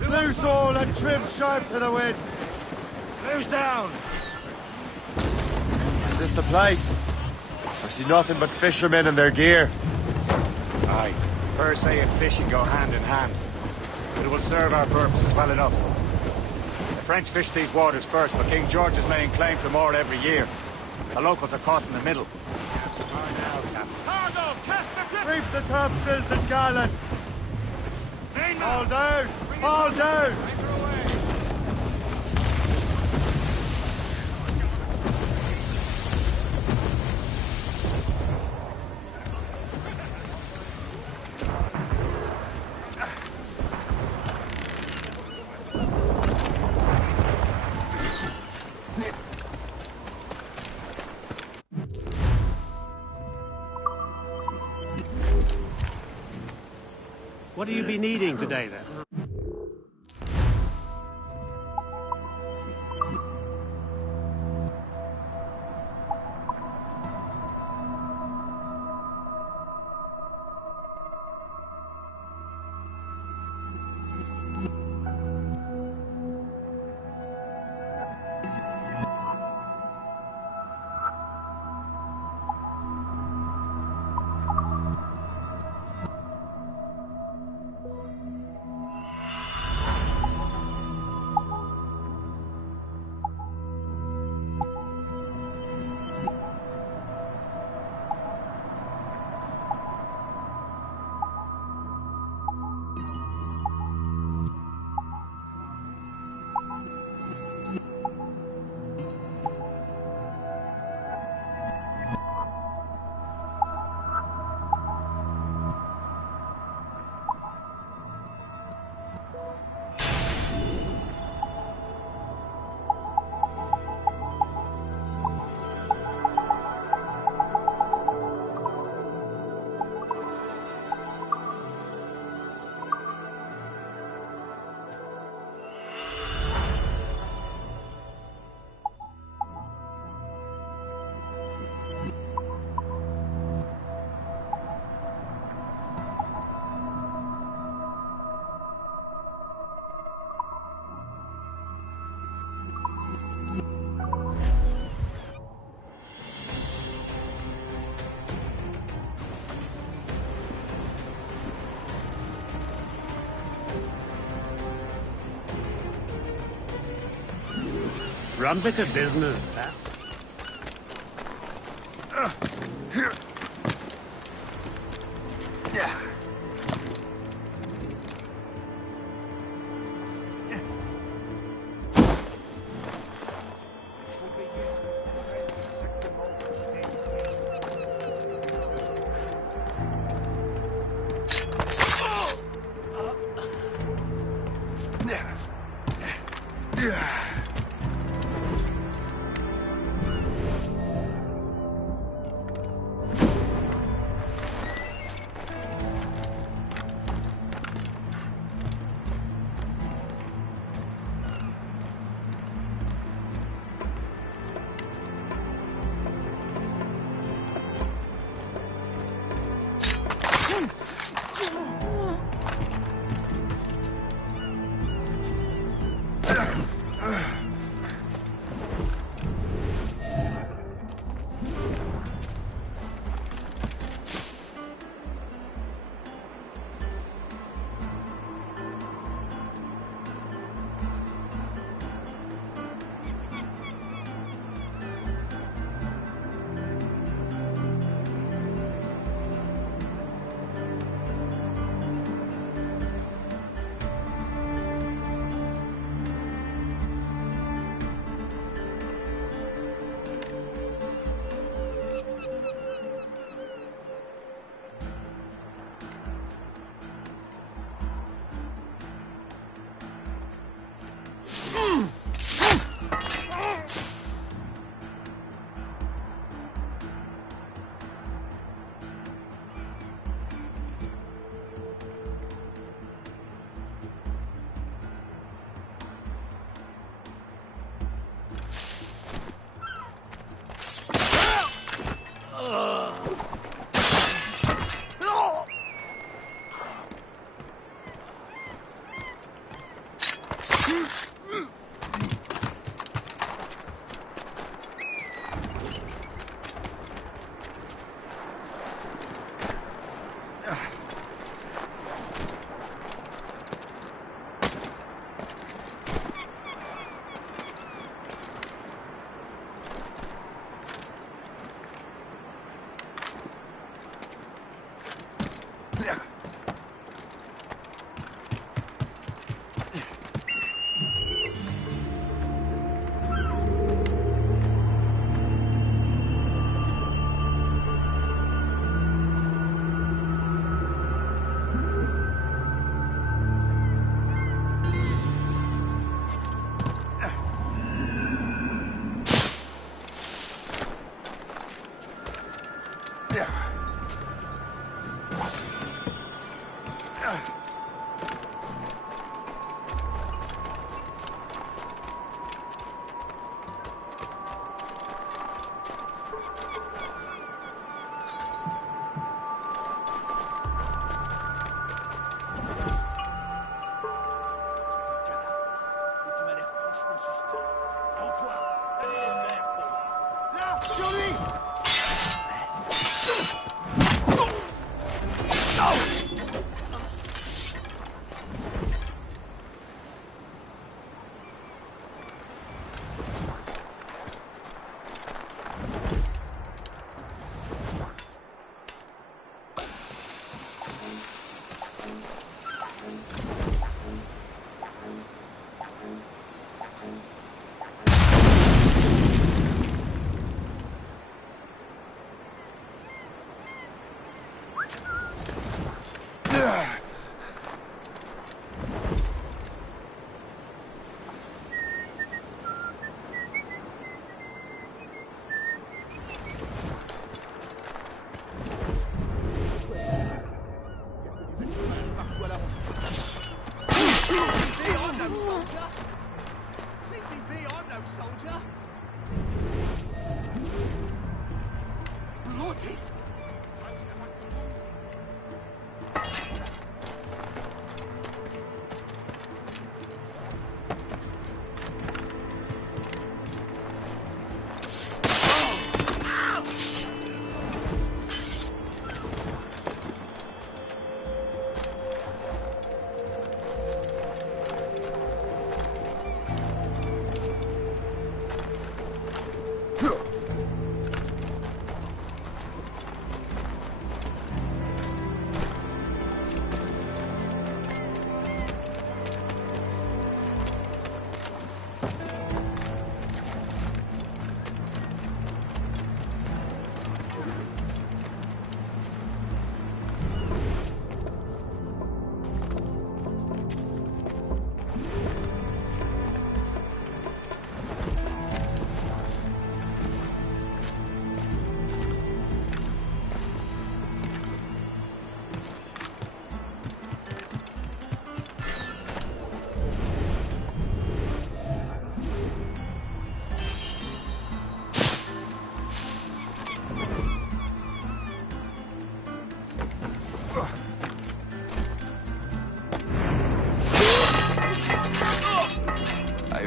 Loose all and trim sharp to the wind! Loose down! Is this the place? I see nothing but fishermen and their gear. Aye. Per se and fishing go hand in hand. But it will serve our purposes well enough. The French fish these waters first, but King George is laying claim to more every year. The locals are caught in the middle. Cargo! Cast the reef the topsails and gallants! All down! All down! What do you be needing today, then? Rum bit of business, that. Here. Yeah.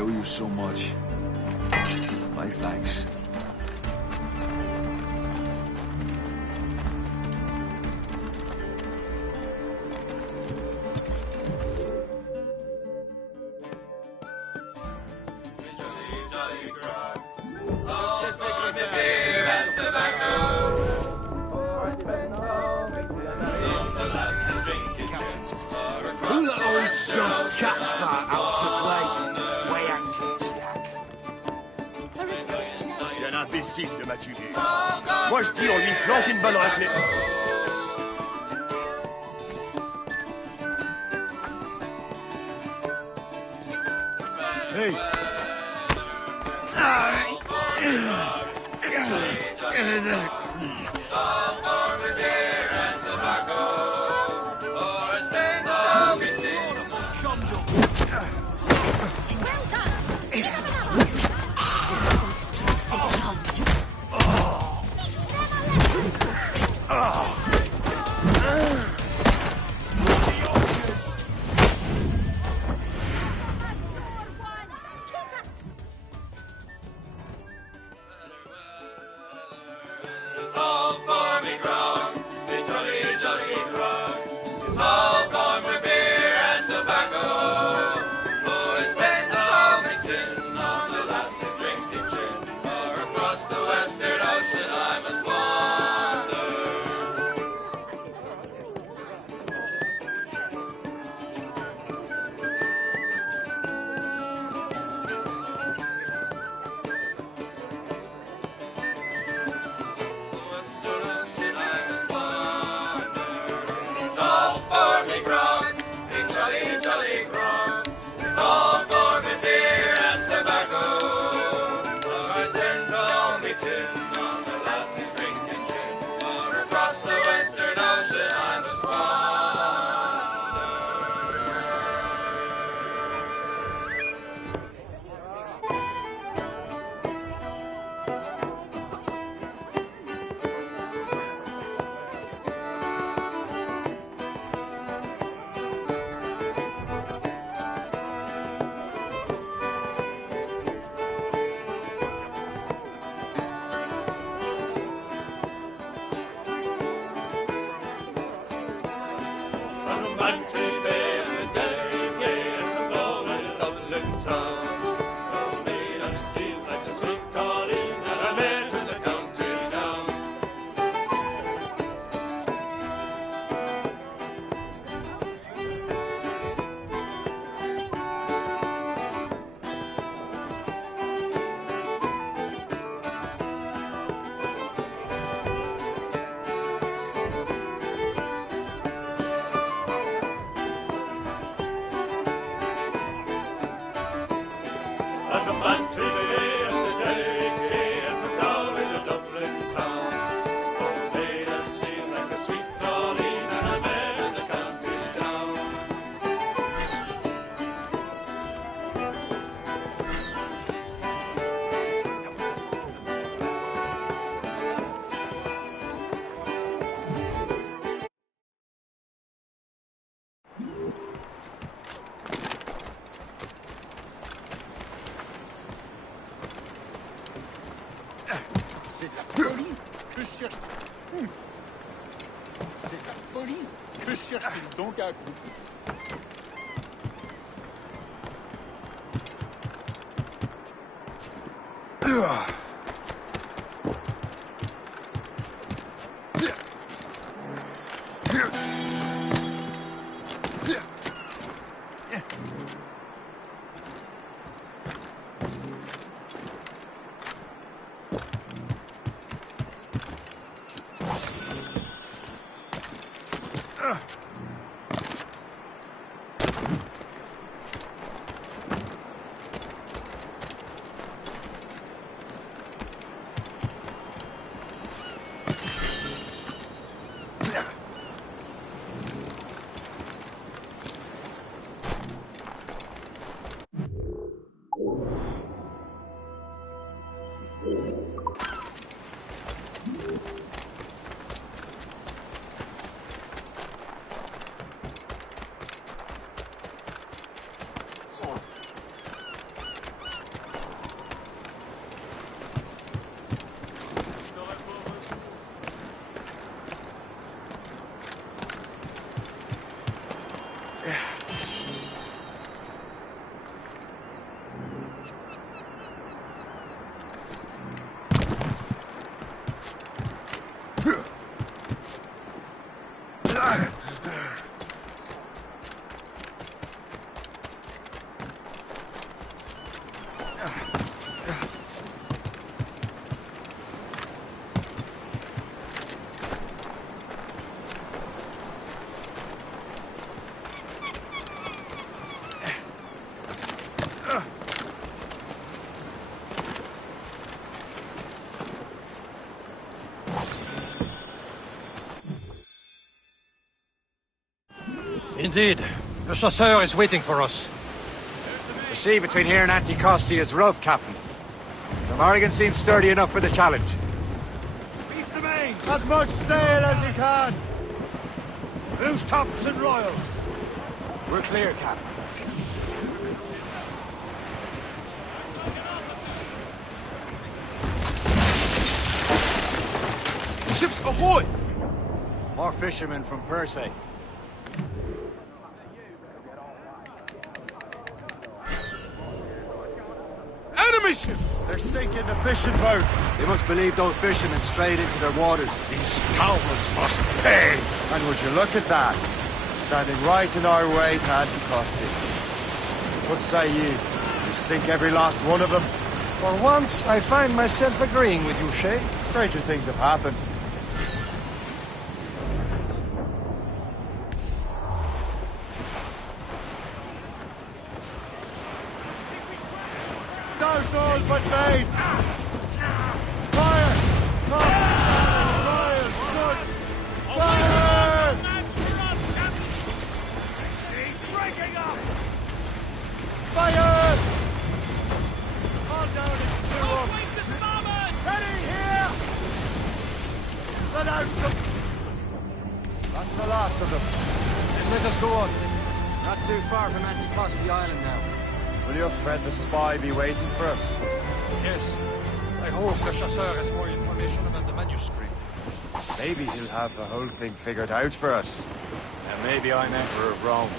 owe you so much. My thanks. Who the old sod's catch that out to play? Way Quel imbécile de Mathieu. Moi je dis on lui flanque une balle raclée. Hey. Donc à coup. Indeed. Le Chasseur is waiting for us. The sea between here and Anticosti is rough, Captain. The Morrigan seems sturdy enough for the challenge. Reef the main! As much sail as you can! Loose tops and royals! We're clear, Captain. Ships ahoy! More fishermen from Persay. Enemy ships! They're sinking the fishing boats. They must believe those fishermen strayed into their waters. These cowards must pay! And would you look at that? Standing right in our way to Anticosti. What say you? You sink every last one of them? For once, I find myself agreeing with you, Shay. Stranger things have happened. Douse all but main! Fire! Top! Royals! Studs! Fire! He's breaking up! Fire! All down into two up! Ready here! Let out some... That's the last of them. Then let us go on. Not too far from Anticosti Island now. Will your friend the spy be waiting for us? Yes. I hope Le Chasseur has more information about the manuscript. Maybe he'll have the whole thing figured out for us. And maybe I'm Emperor of Rome.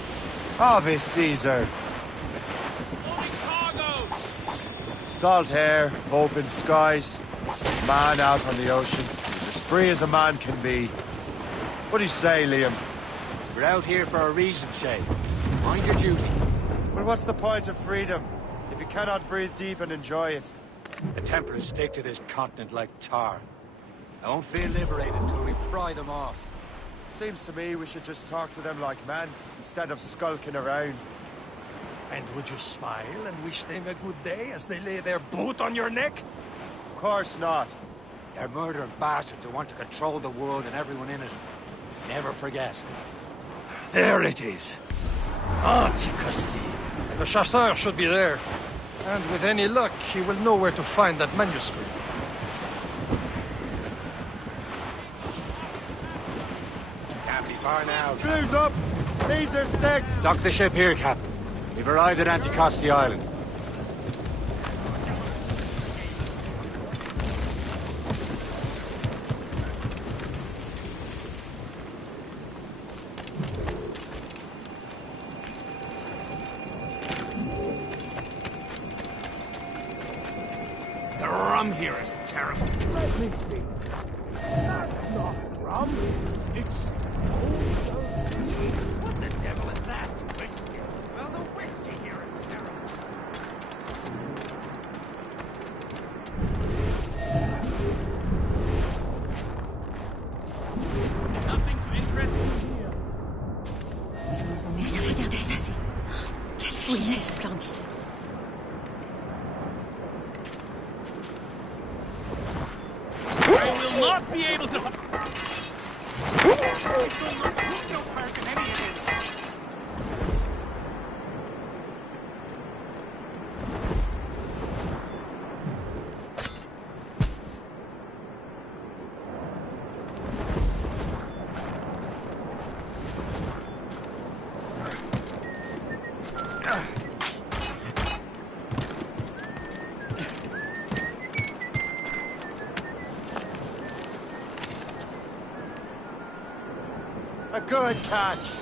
Ave Caesar! Salt air, open skies, man out on the ocean. He's as free as a man can be. What do you say, Liam? We're out here for a reason, Shay. Mind your duty. Well, what's the point of freedom if you cannot breathe deep and enjoy it? The Templars stick to this continent like tar. I won't feel liberated until we pry them off. Seems to me we should just talk to them like men, instead of skulking around. And would you smile and wish them a good day as they lay their boot on your neck? Of course not. They're murdering bastards who want to control the world and everyone in it. Never forget. There it is. Anticosti. The Chasseur should be there. And with any luck, he will know where to find that manuscript. Can't be far now. Clues up! These are sticks! Dock the ship here, Captain. We've arrived at Anticosti Island. The rum here is terrible. Let me see. That's not rum. It's... What the devil is that? Whiskey. Well, the whiskey here is terrible. Nothing to interest me here. Regardez ça, c'est... Quelle fille, c'est splendide. I will not be able to... A good catch!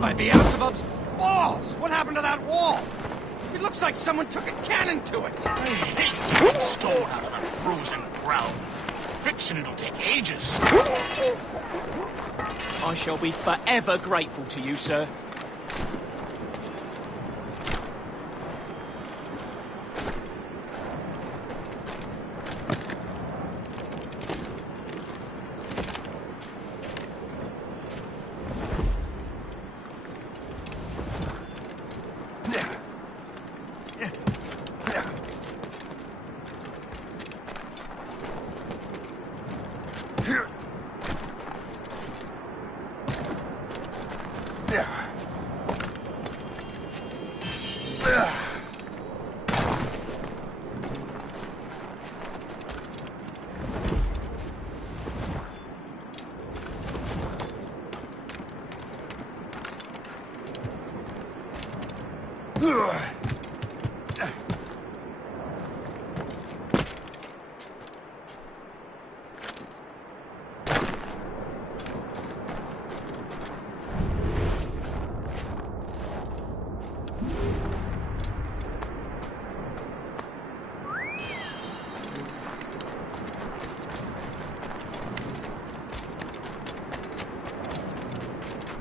By Beelzebub's balls! What happened to that wall? It looks like someone took a cannon to it. Taking stone out of the frozen ground. Fixing it'll take ages. I shall be forever grateful to you, sir.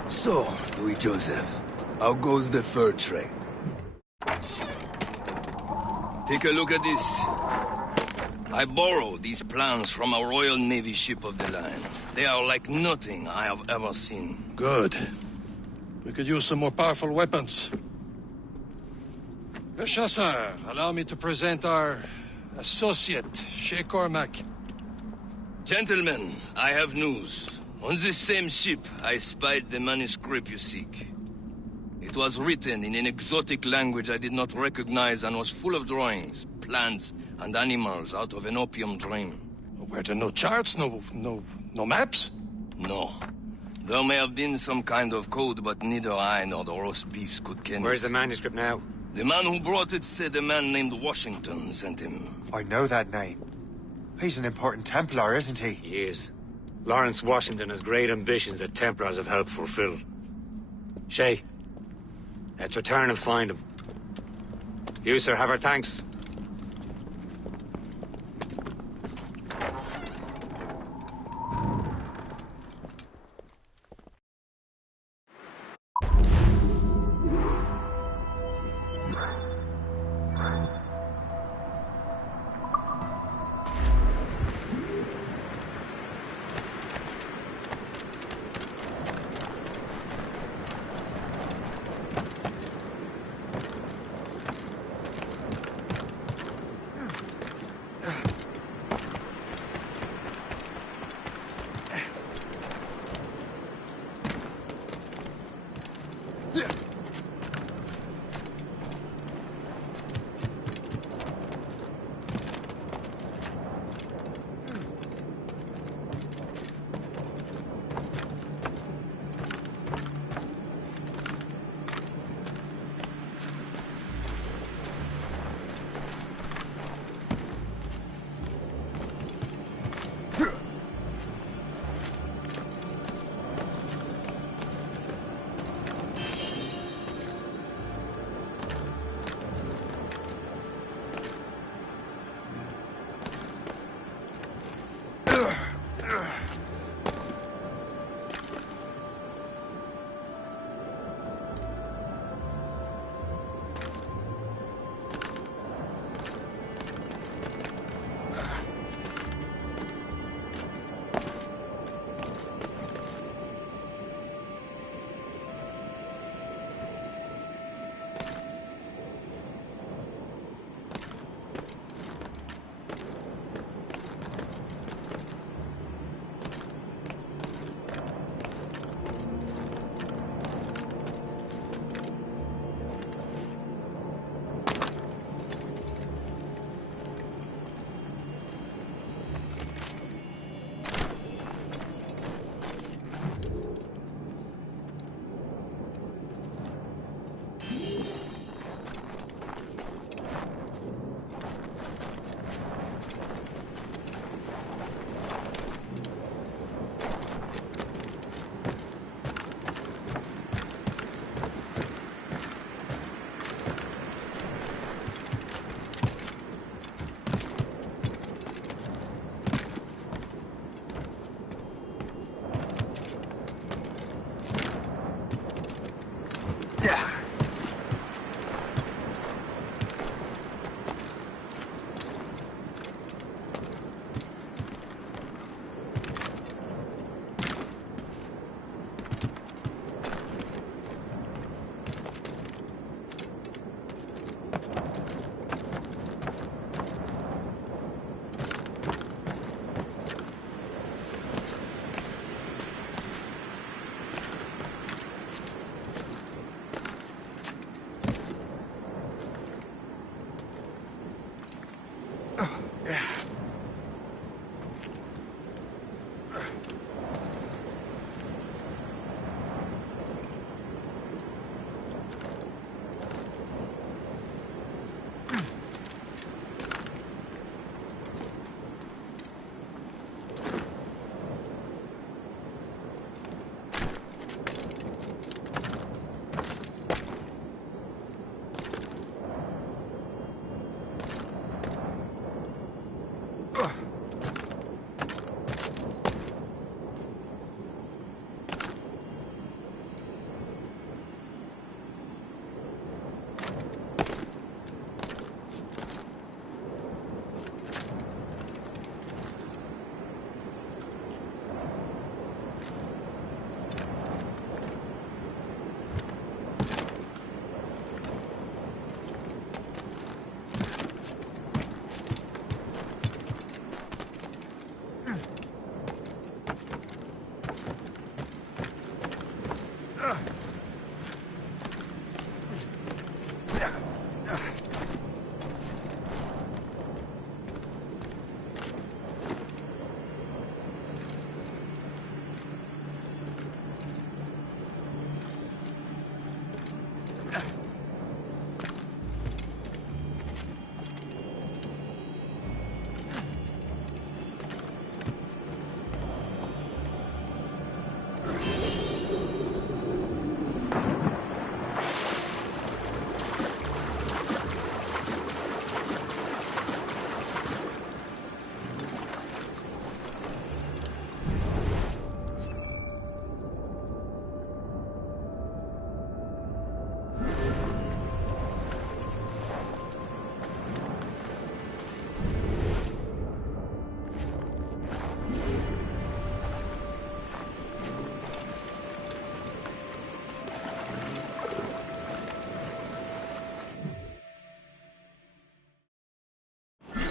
So, Louis Joseph, how goes the fur trade? Take a look at this. I borrowed these plans from a Royal Navy ship of the line. They are like nothing I have ever seen. Good. We could use some more powerful weapons. Le Chasseur, allow me to present our associate, Shay Cormac. Gentlemen, I have news. On this same ship, I spied the manuscript you seek. It was written in an exotic language I did not recognize and was full of drawings, plants, and animals out of an opium dream. Were there no charts, no maps? No. There may have been some kind of code, but neither I nor the roast beefs could ken it. Where's the manuscript now? The man who brought it said a man named Washington sent him. I know that name. He's an important Templar, isn't he? He is. Lawrence Washington has great ambitions that Templars have helped fulfill. Shay, let's return and find him. You, sir, have our thanks.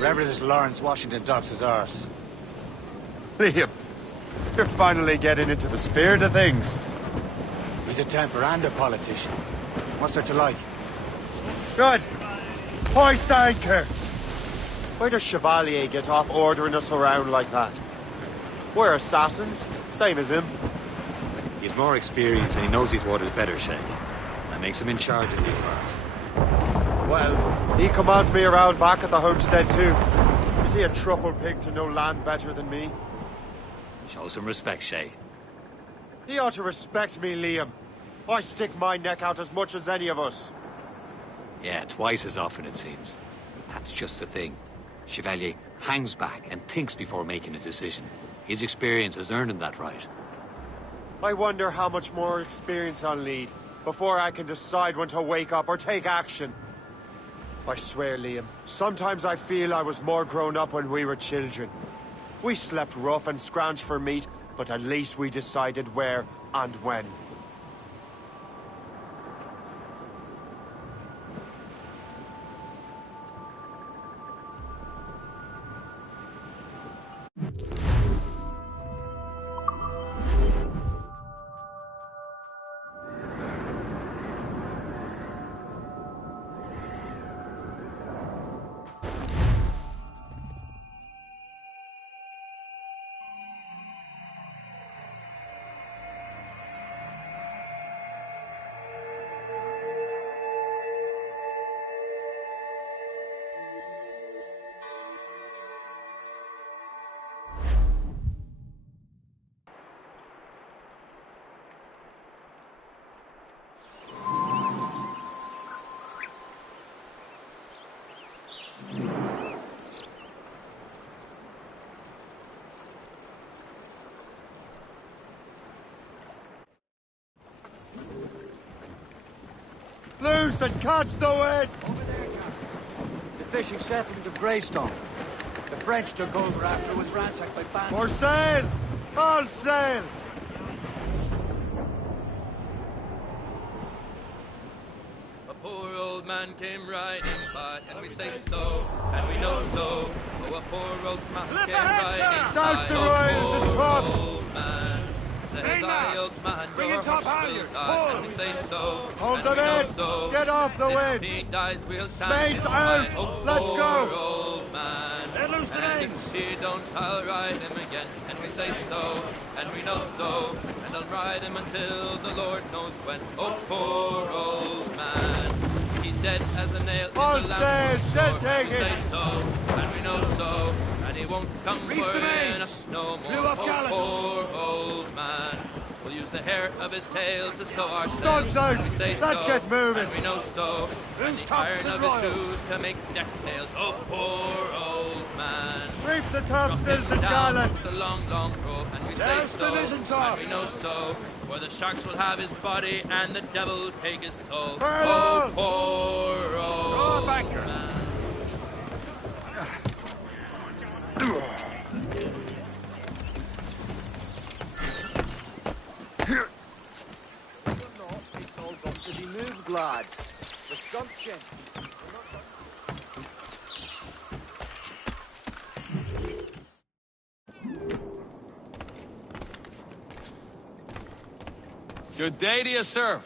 Wherever this Lawrence Washington docks is ours. Liam, you're finally getting into the spirit of things. He's a temper and a politician. What's there to like? Good. Hoist anchor. Where does Chevalier get off ordering us around like that? We're assassins, same as him. He's more experienced and he knows these waters better, Shay. That makes him in charge in these parts. Well, he commands me around back at the homestead too. Is he a truffle pig to know land better than me? Show some respect, Shay. He ought to respect me, Liam. I stick my neck out as much as any of us. Yeah, twice as often it seems. But that's just the thing. Chevalier hangs back and thinks before making a decision. His experience has earned him that right. I wonder how much more experience I'll need before I can decide when to wake up or take action. I swear, Liam, sometimes I feel I was more grown up when we were children. We slept rough and scrounged for meat, but at least we decided where and when. Loose and catch the wind! Over there, Captain. The fishing settlement of Greystone. The French took over after it was ransacked by bandits. For sail! All sail! A poor old man came riding by, and we say so, and we know so. Oh, a poor old man came riding by. Douse the royals and tops! Old man says, I, old man, Bring your in top horse halyards, will die, pull! and we say so. Hold and them we know in! so. Get off the If wind! he dies, we'll stand Mates him out! by. Oh, Let's poor go! old man. Let loose the And reins! if she don't, I'll ride him again. And we say so, and we know so. And I'll ride him until the Lord knows when. Oh, poor old man. He's dead as a nail in All the sail, lamp. shall And take we it. say so, and we know so. And he won't come Reef the worrying mains. us no more. Blew up Oh, gallants. poor old man. We'll use the hair of his tail to sew our Stunts sails. out. And we say Let's so, get moving. And we know so. And Loose the tops iron and of his royals. shoes to make deck sails. Oh, poor old man. Reef the Drop him topsails and down gallants! the long, long rope, and we say Douse the so, mizzentops. and we know so. For the sharks will have his body, and the devil take his soul. Furlong! Oh, poor old Draw a banker. man. It's all got to be moved, lads. The gumption. Good day to you, sir.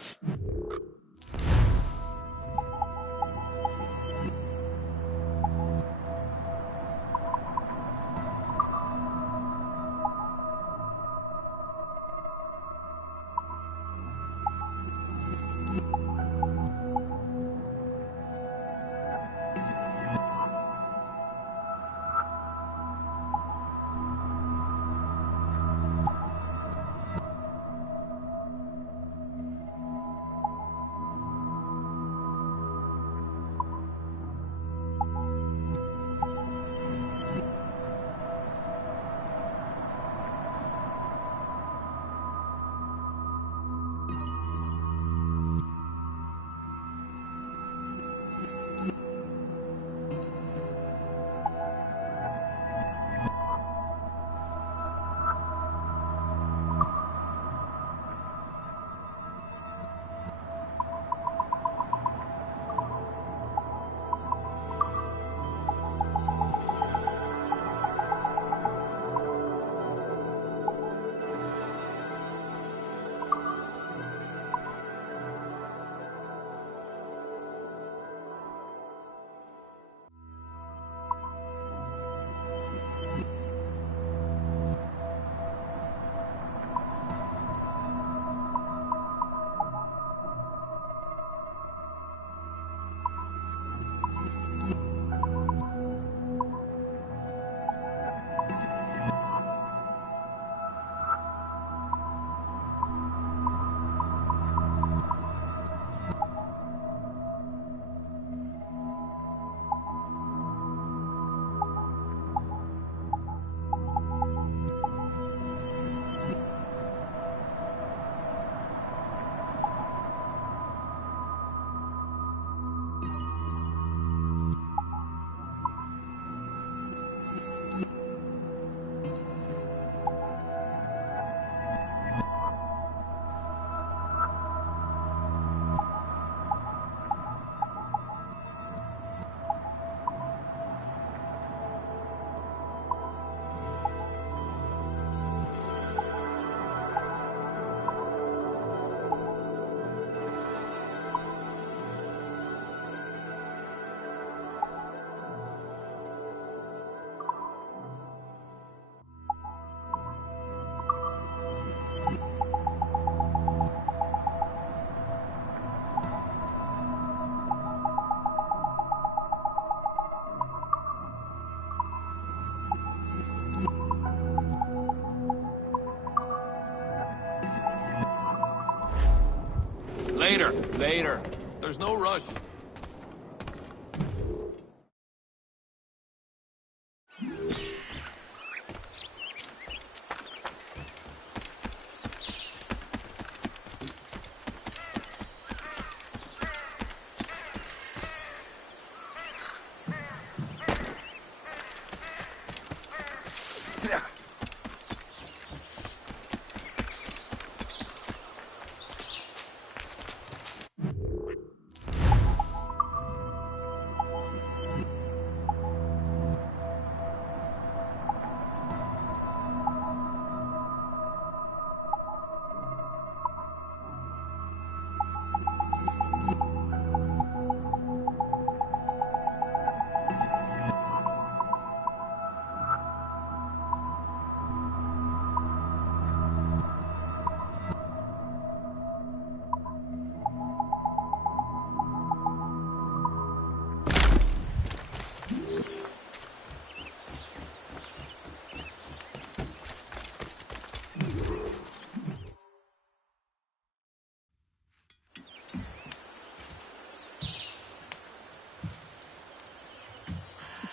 Later. There's no rush.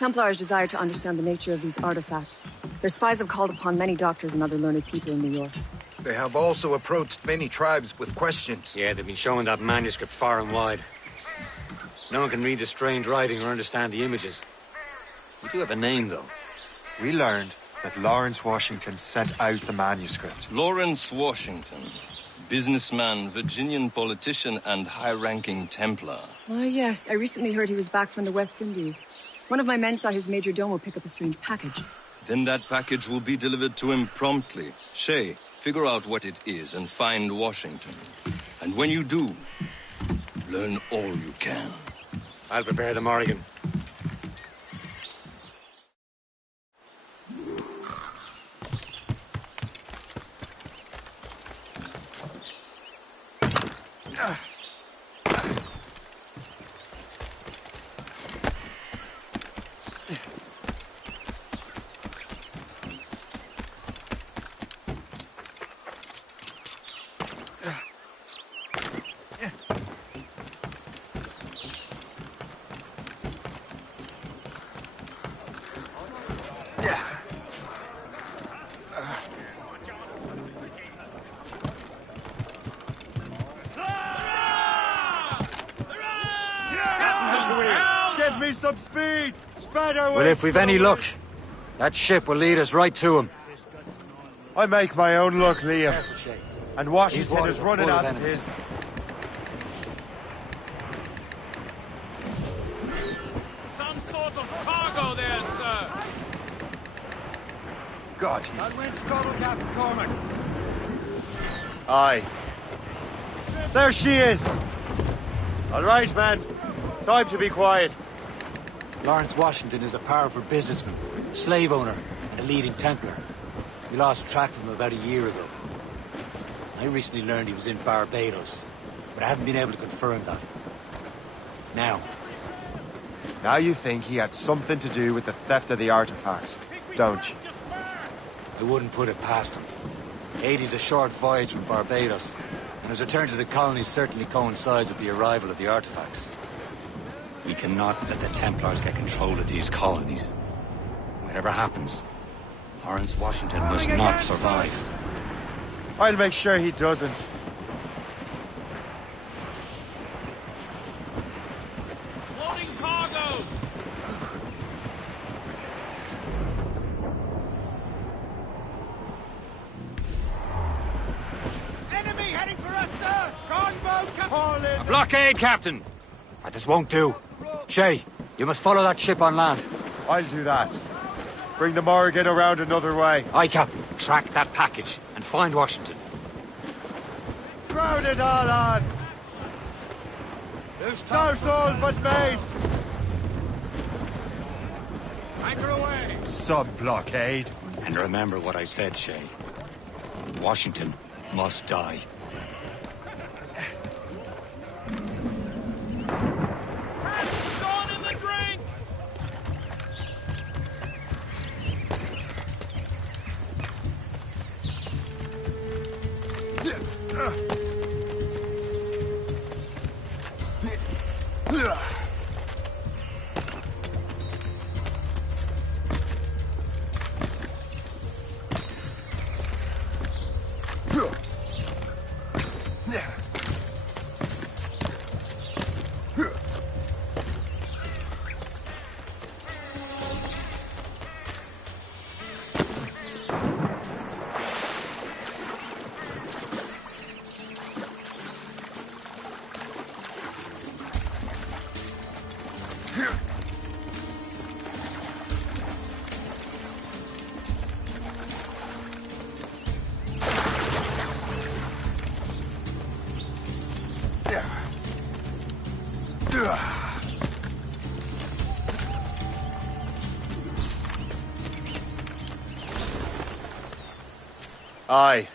Templars desire to understand the nature of these artifacts. Their spies have called upon many doctors and other learned people in New York. They have also approached many tribes with questions. Yeah, they've been showing that manuscript far and wide. No one can read the strange writing or understand the images. We do have a name, though. We learned that Lawrence Washington sent out the manuscript. Lawrence Washington. Businessman, Virginian politician, and high-ranking Templar. Oh, yes. I recently heard he was back from the West Indies. One of my men saw his major domo pick up a strange package. Then that package will be delivered to him promptly. Shay, figure out what it is and find Washington. And when you do, learn all you can. I'll prepare the Morrigan. Give me some speed! Spread our Well, wings if we've any to the luck, that ship will lead us right to him. I make my own luck, Liam. Careful, Shay. And Washington waters is are running full of out of enemies. his. Some sort of cargo there, sir. God, That winch trouble, Captain Cormac. Aye. There she is! All right, man. Time to be quiet. Lawrence Washington is a powerful businessman, slave owner, and a leading Templar. We lost track of him about a year ago. I recently learned he was in Barbados, but I haven't been able to confirm that. Now you think he had something to do with the theft of the artifacts, don't you? I wouldn't put it past him. Haiti's a short voyage from Barbados, and his return to the colonies certainly coincides with the arrival of the artifacts. We cannot let the Templars get control of these colonies. Whatever happens, Lawrence Washington must not survive. I'll make sure he doesn't. Loading cargo! Enemy heading for us, sir! Gunboat A blockade, Captain! But this won't do. Shay, you must follow that ship on land. I'll do that. Bring the Morrigan around another way. Aye, Captain. Track that package and find Washington. Crowd it all on! Douse all but mates! Anchor away! Sub-blockade. And remember what I said, Shay. Washington must die. Gone in the drink! Aye.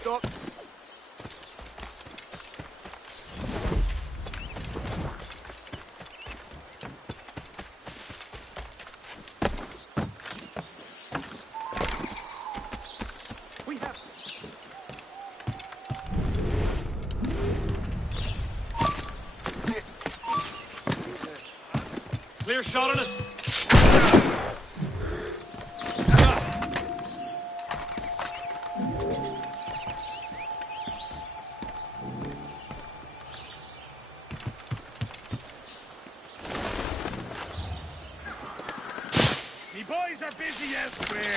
Stop. Clear shot on it. Me boys are busy elsewhere.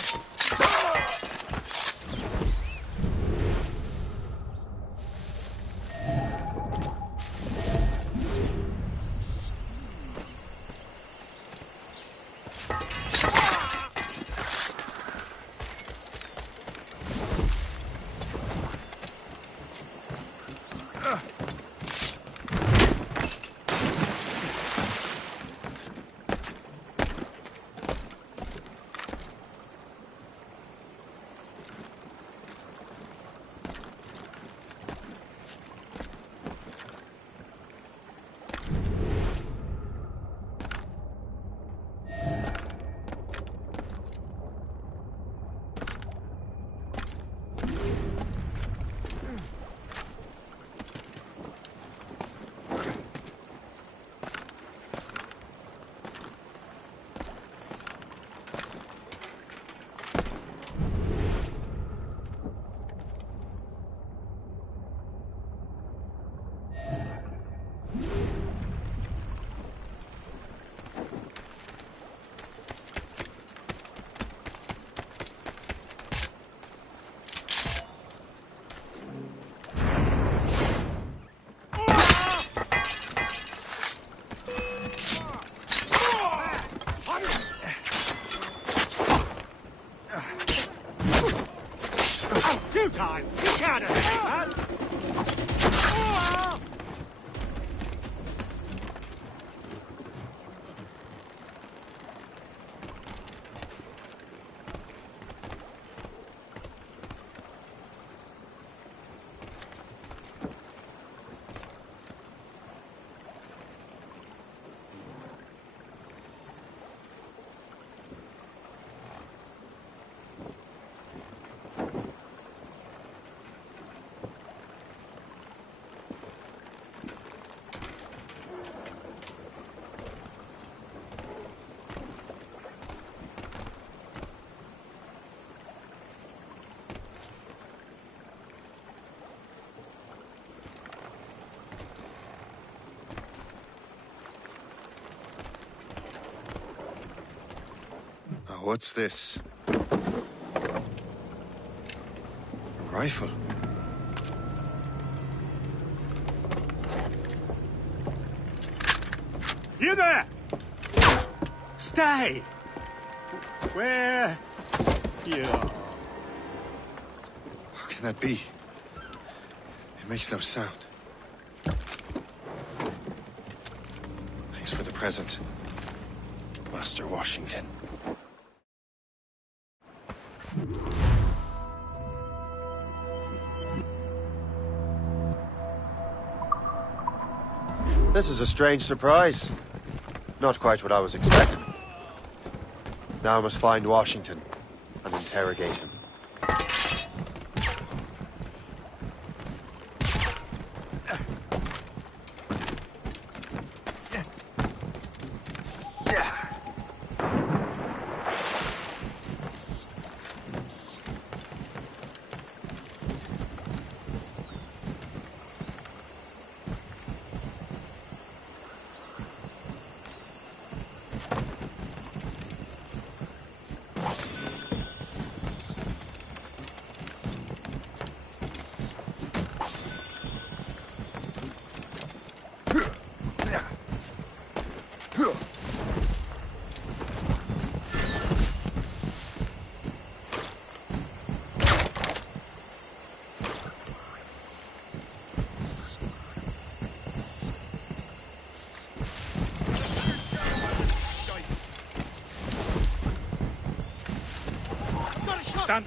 Time. You can't escape that. What's this? A rifle? You there! Stay! Where? You. How can that be? It makes no sound. Thanks for the present, Master Washington. This is a strange surprise. Not quite what I was expecting. Now I must find Washington and interrogate him. Stand.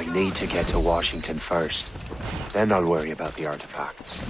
I need to get to Washington first. Then I'll worry about the artifacts.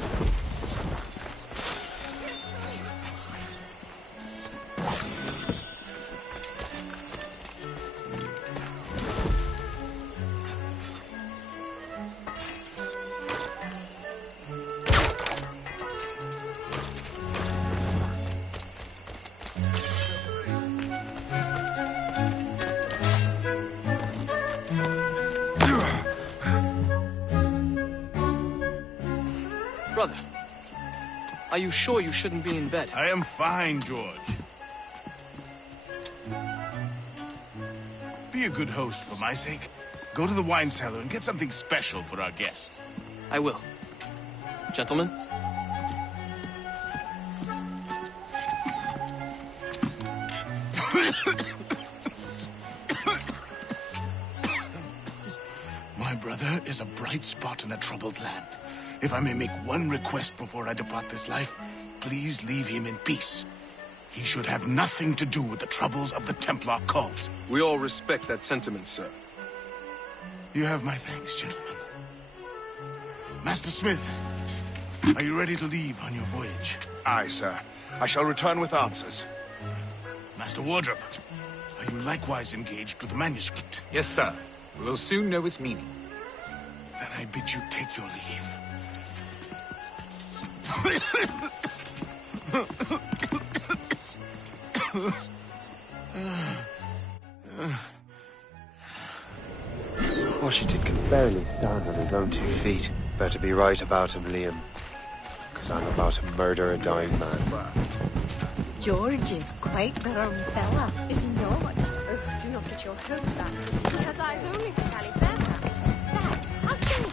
Brother, are you sure you shouldn't be in bed? I am fine, George. Be a good host for my sake. Go to the wine cellar and get something special for our guests. I will. Gentlemen? My brother is a bright spot in a troubled land. If I may make one request before I depart this life, please leave him in peace. He should have nothing to do with the troubles of the Templar cause. We all respect that sentiment, sir. You have my thanks, gentlemen. Master Smith, are you ready to leave on your voyage? Aye, sir. I shall return with answers. Master Wardrop, are you likewise engaged with the manuscript? Yes, sir. We will soon know its meaning. Then I bid you take your leave. Washington can barely stand on his own 2 feet. Better be right about him, Liam. Because I'm about to murder a dying man. George is quite the rum fella, if not. Oh, do not get your hopes up. He has eyes only for Sally Fairfax. That, how can he?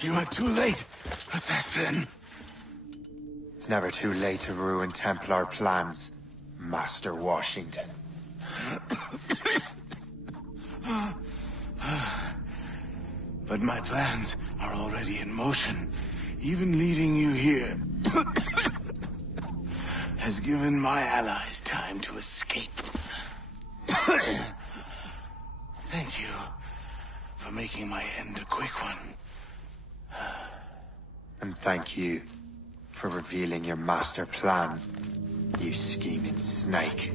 You are too late, assassin. It's never too late to ruin Templar plans, Master Washington. But my plans are already in motion. Even leading you here has given my allies time to escape. Thank you for making my end a quick one. And thank you for revealing your master plan, you scheming snake.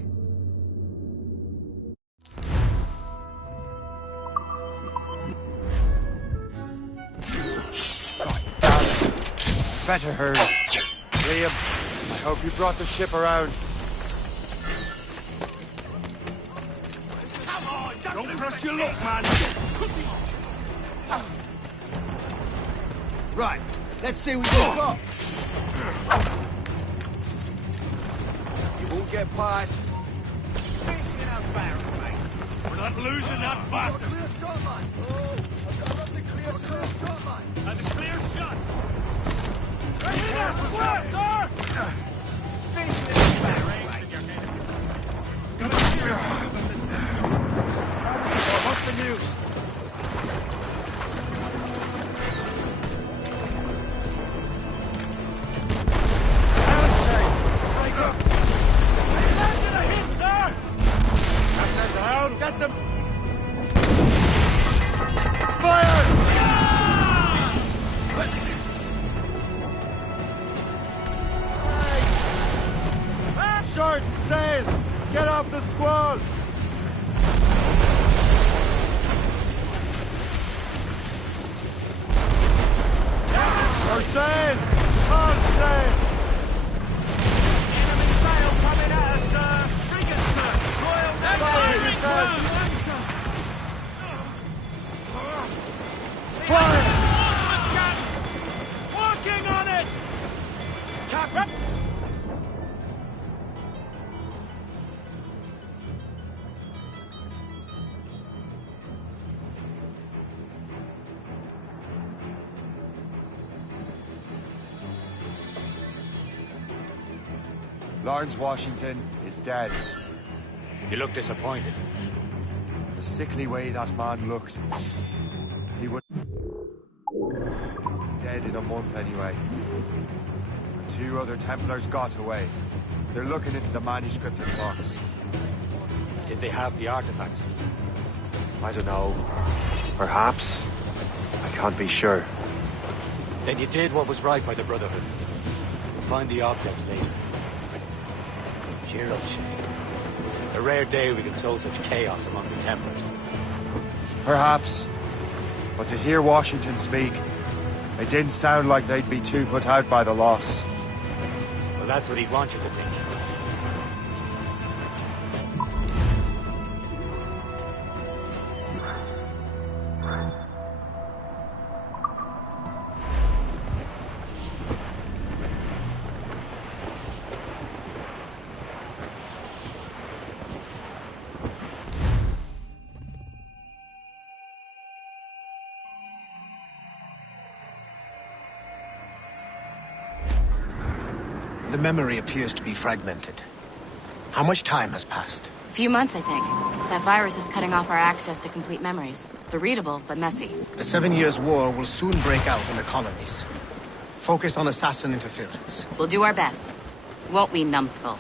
Better hurry. Liam, I hope you brought the ship around. Don't press your luck, man. Right, let's see what you've got. You won't get past. We're not losing that bastard. Clear shot, man. Oh, I've got a lovely clear shot, man. And a clear shot. Right in there, square, sir! What's the news? Get them! Fire! Nice. Short sail! Get off the squall! Our sail! All sail! Enemy sail coming at us, sir! Frigate, sir! Royal Navy! Fire! Working on it! Captain! Lawrence Washington is dead. You look disappointed. The sickly way that man looked. He would... dead in a month anyway. And 2 other Templars got away. They're looking into the manuscript in the box. Did they have the artifacts? I don't know. Perhaps. I can't be sure. Then you did what was right by the Brotherhood. We'll find the objects later. Cheer up, Shay. It's a rare day we can sow such chaos among the Templars. Perhaps. But to hear Washington speak, it didn't sound like they'd be too put out by the loss. Well, that's what he'd want you to think. The memory appears to be fragmented. How much time has passed? A few months, I think. That virus is cutting off our access to complete memories. They're readable, but messy. The 7 Years' War will soon break out in the colonies. Focus on assassin interference. We'll do our best. Won't we, numbskull?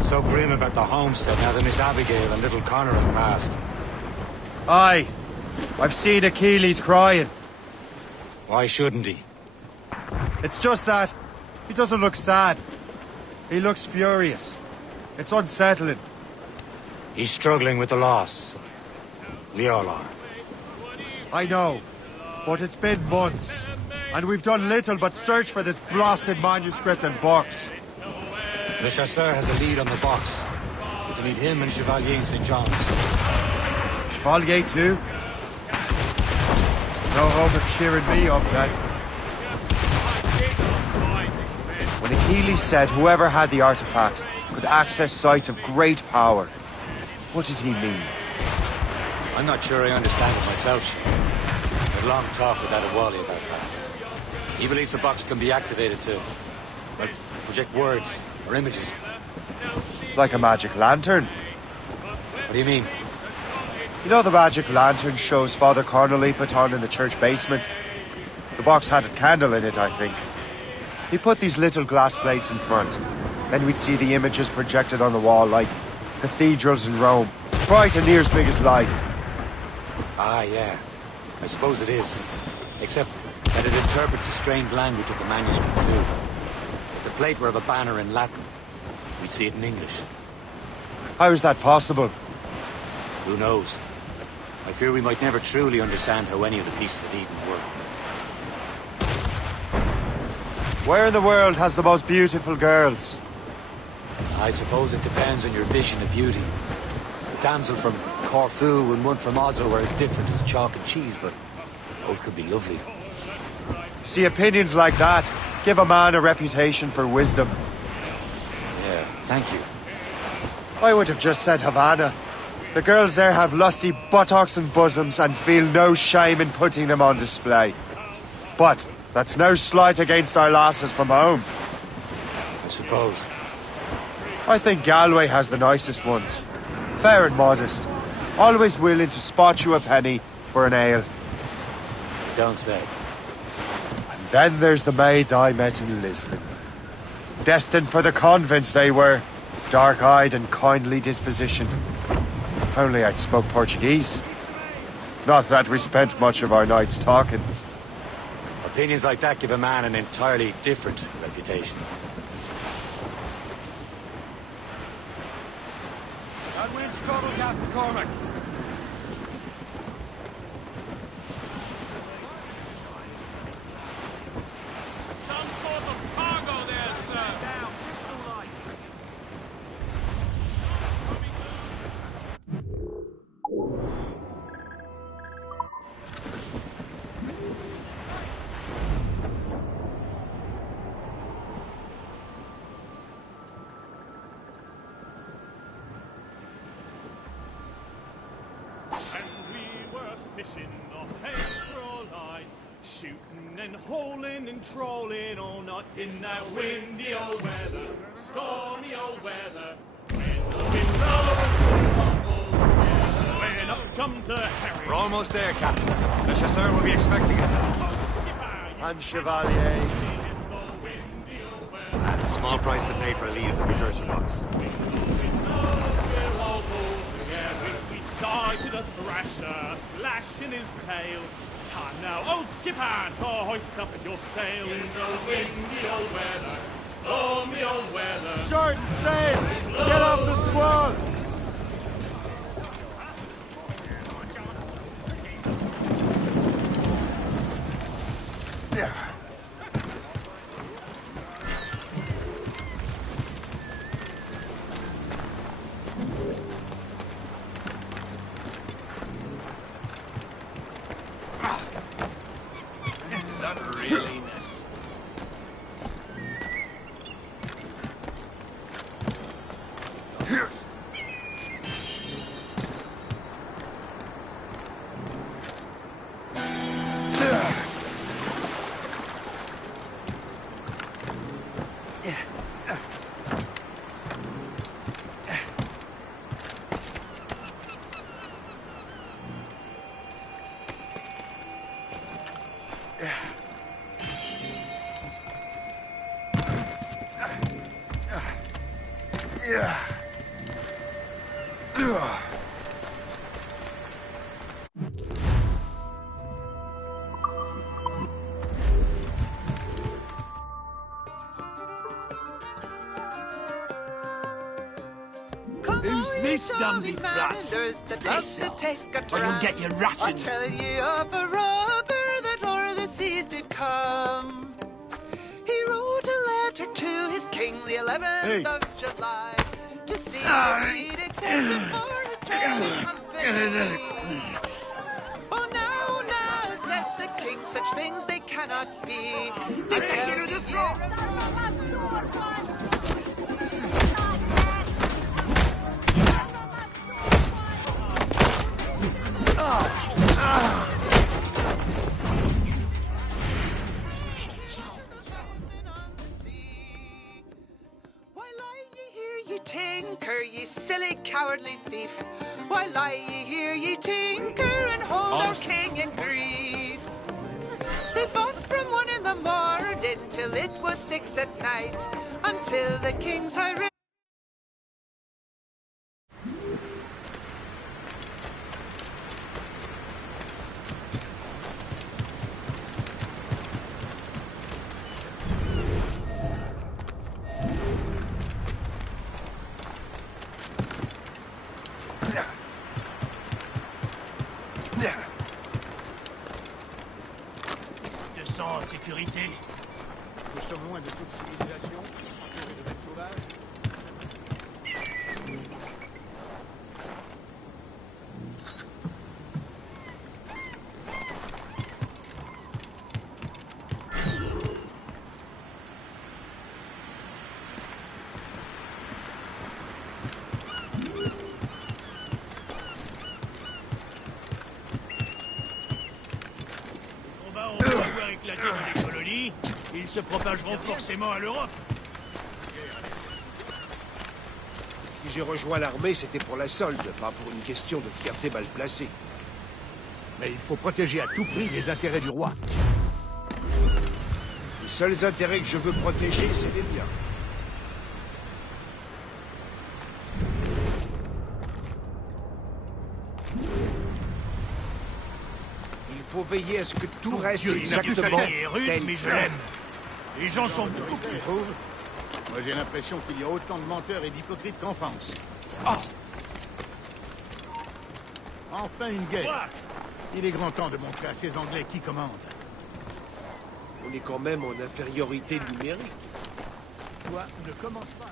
So grim about the homestead now that Miss Abigail and little Connor have passed. Aye. I've seen Achilles crying. Why shouldn't he? It's just that he doesn't look sad. He looks furious. It's unsettling. He's struggling with the loss. We all are. I know, but it's been months, and we've done little but search for this blasted manuscript and box. Le Chasseur has a lead on the box. We can meet him and Chevalier in St. John's. Chevalier too? No hope of cheering me up then. When Achilles said whoever had the artifacts could access sites of great power, what did he mean? I'm not sure I understand it myself, Shane. I had a long talk with Adewale about that. He believes the box can be activated to, well, project words or images. Like a magic lantern? What do you mean? You know the magic lantern shows Father Cornely put on in the church basement? The box had a candle in it, I think. He put these little glass plates in front. Then we'd see the images projected on the wall like cathedrals in Rome. Bright and near as big as life. Ah, yeah. I suppose it is. Except that it interprets the strange language of the manuscript, too. If the plate were of a banner in Latin, we'd see it in English. How is that possible? Who knows? I fear we might never truly understand how any of the pieces of Eden work. Where in the world has the most beautiful girls? I suppose it depends on your vision of beauty. A damsel from Corfu and one from Oslo are as different as chalk and cheese, but both could be lovely. See, opinions like that give a man a reputation for wisdom. Yeah, thank you. I would have just said Havana. The girls there have lusty buttocks and bosoms and feel no shame in putting them on display. But that's no slight against our lasses from home. I suppose. I think Galway has the nicest ones. Fair and modest. Always willing to spot you a penny for an ale. You don't say. And then there's the maids I met in Lisbon. Destined for the convent they were. Dark-eyed and kindly disposition. If only I'd spoke Portuguese. Not that we spent much of our nights talking. Opinions like that give a man an entirely different reputation. That wind's trouble, Captain Cormac. Some sort of cargo there, sir. Down, pistol light. And we were fishing off Haysborough Line. Shooting and holing and trolling all night in that windy old weather, stormy old weather. When the wind blows, when up come to Harry. We're almost there, Captain. The chasseur will be expecting us. And Chevalier. A small price to pay for a lead in the precursor box. We sighted a thrasher, slashing his tail. Time now, old skipper, to hoist up your sail in the windy old weather, stormy old weather. Short and safe! Get off the squall! Who's this dandy brat? Or you'll get your rations. I tell ye of a robber that o'er the seas did come. He wrote a letter to his king the 11th of July to see if he'd accept him for his trading company. Oh, now, says the king, such things they cannot be. I tell you Why lie ye here, ye tinker, ye silly cowardly thief? Why lie ye here, ye tinker, and hold our king in grief? They fought from 1 in the morning till it was 6 at night, until the king's high En sécurité. Nous sommes loin de toute civilisation, entourés de bêtes sauvages. Éclater dans les colonies, ils se propageront forcément à l'Europe. Si j'ai rejoint l'armée, c'était pour la solde, pas pour une question de fierté mal placée. Mais il faut protéger à tout prix les intérêts du roi. Les seuls intérêts que je veux protéger, c'est les miens. Il faut veiller à ce que tout reste exactement tel mais je l'aime. Les gens sont beaucoup plus... Tu trouves? Moi, j'ai l'impression qu'il y a autant de menteurs et d'hypocrites qu'en France. Oh. Enfin, une guerre. Il est grand temps de montrer à ces Anglais qui commande. On est quand même en infériorité numérique. Toi, ne commence pas.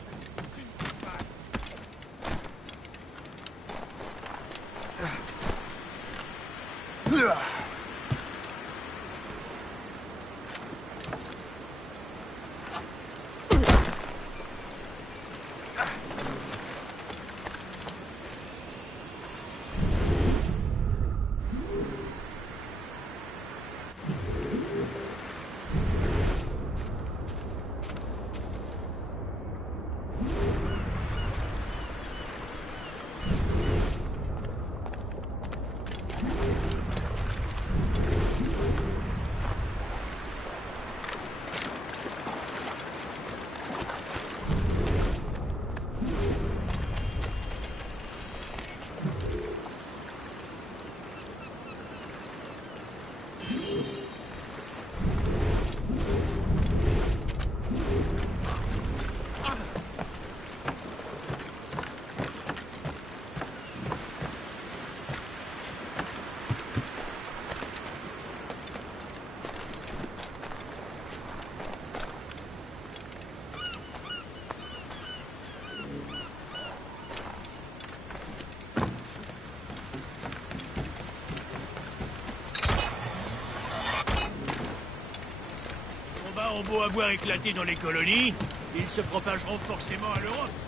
auront beau avoir éclaté dans les colonies, ils se propageront forcément à l'Europe.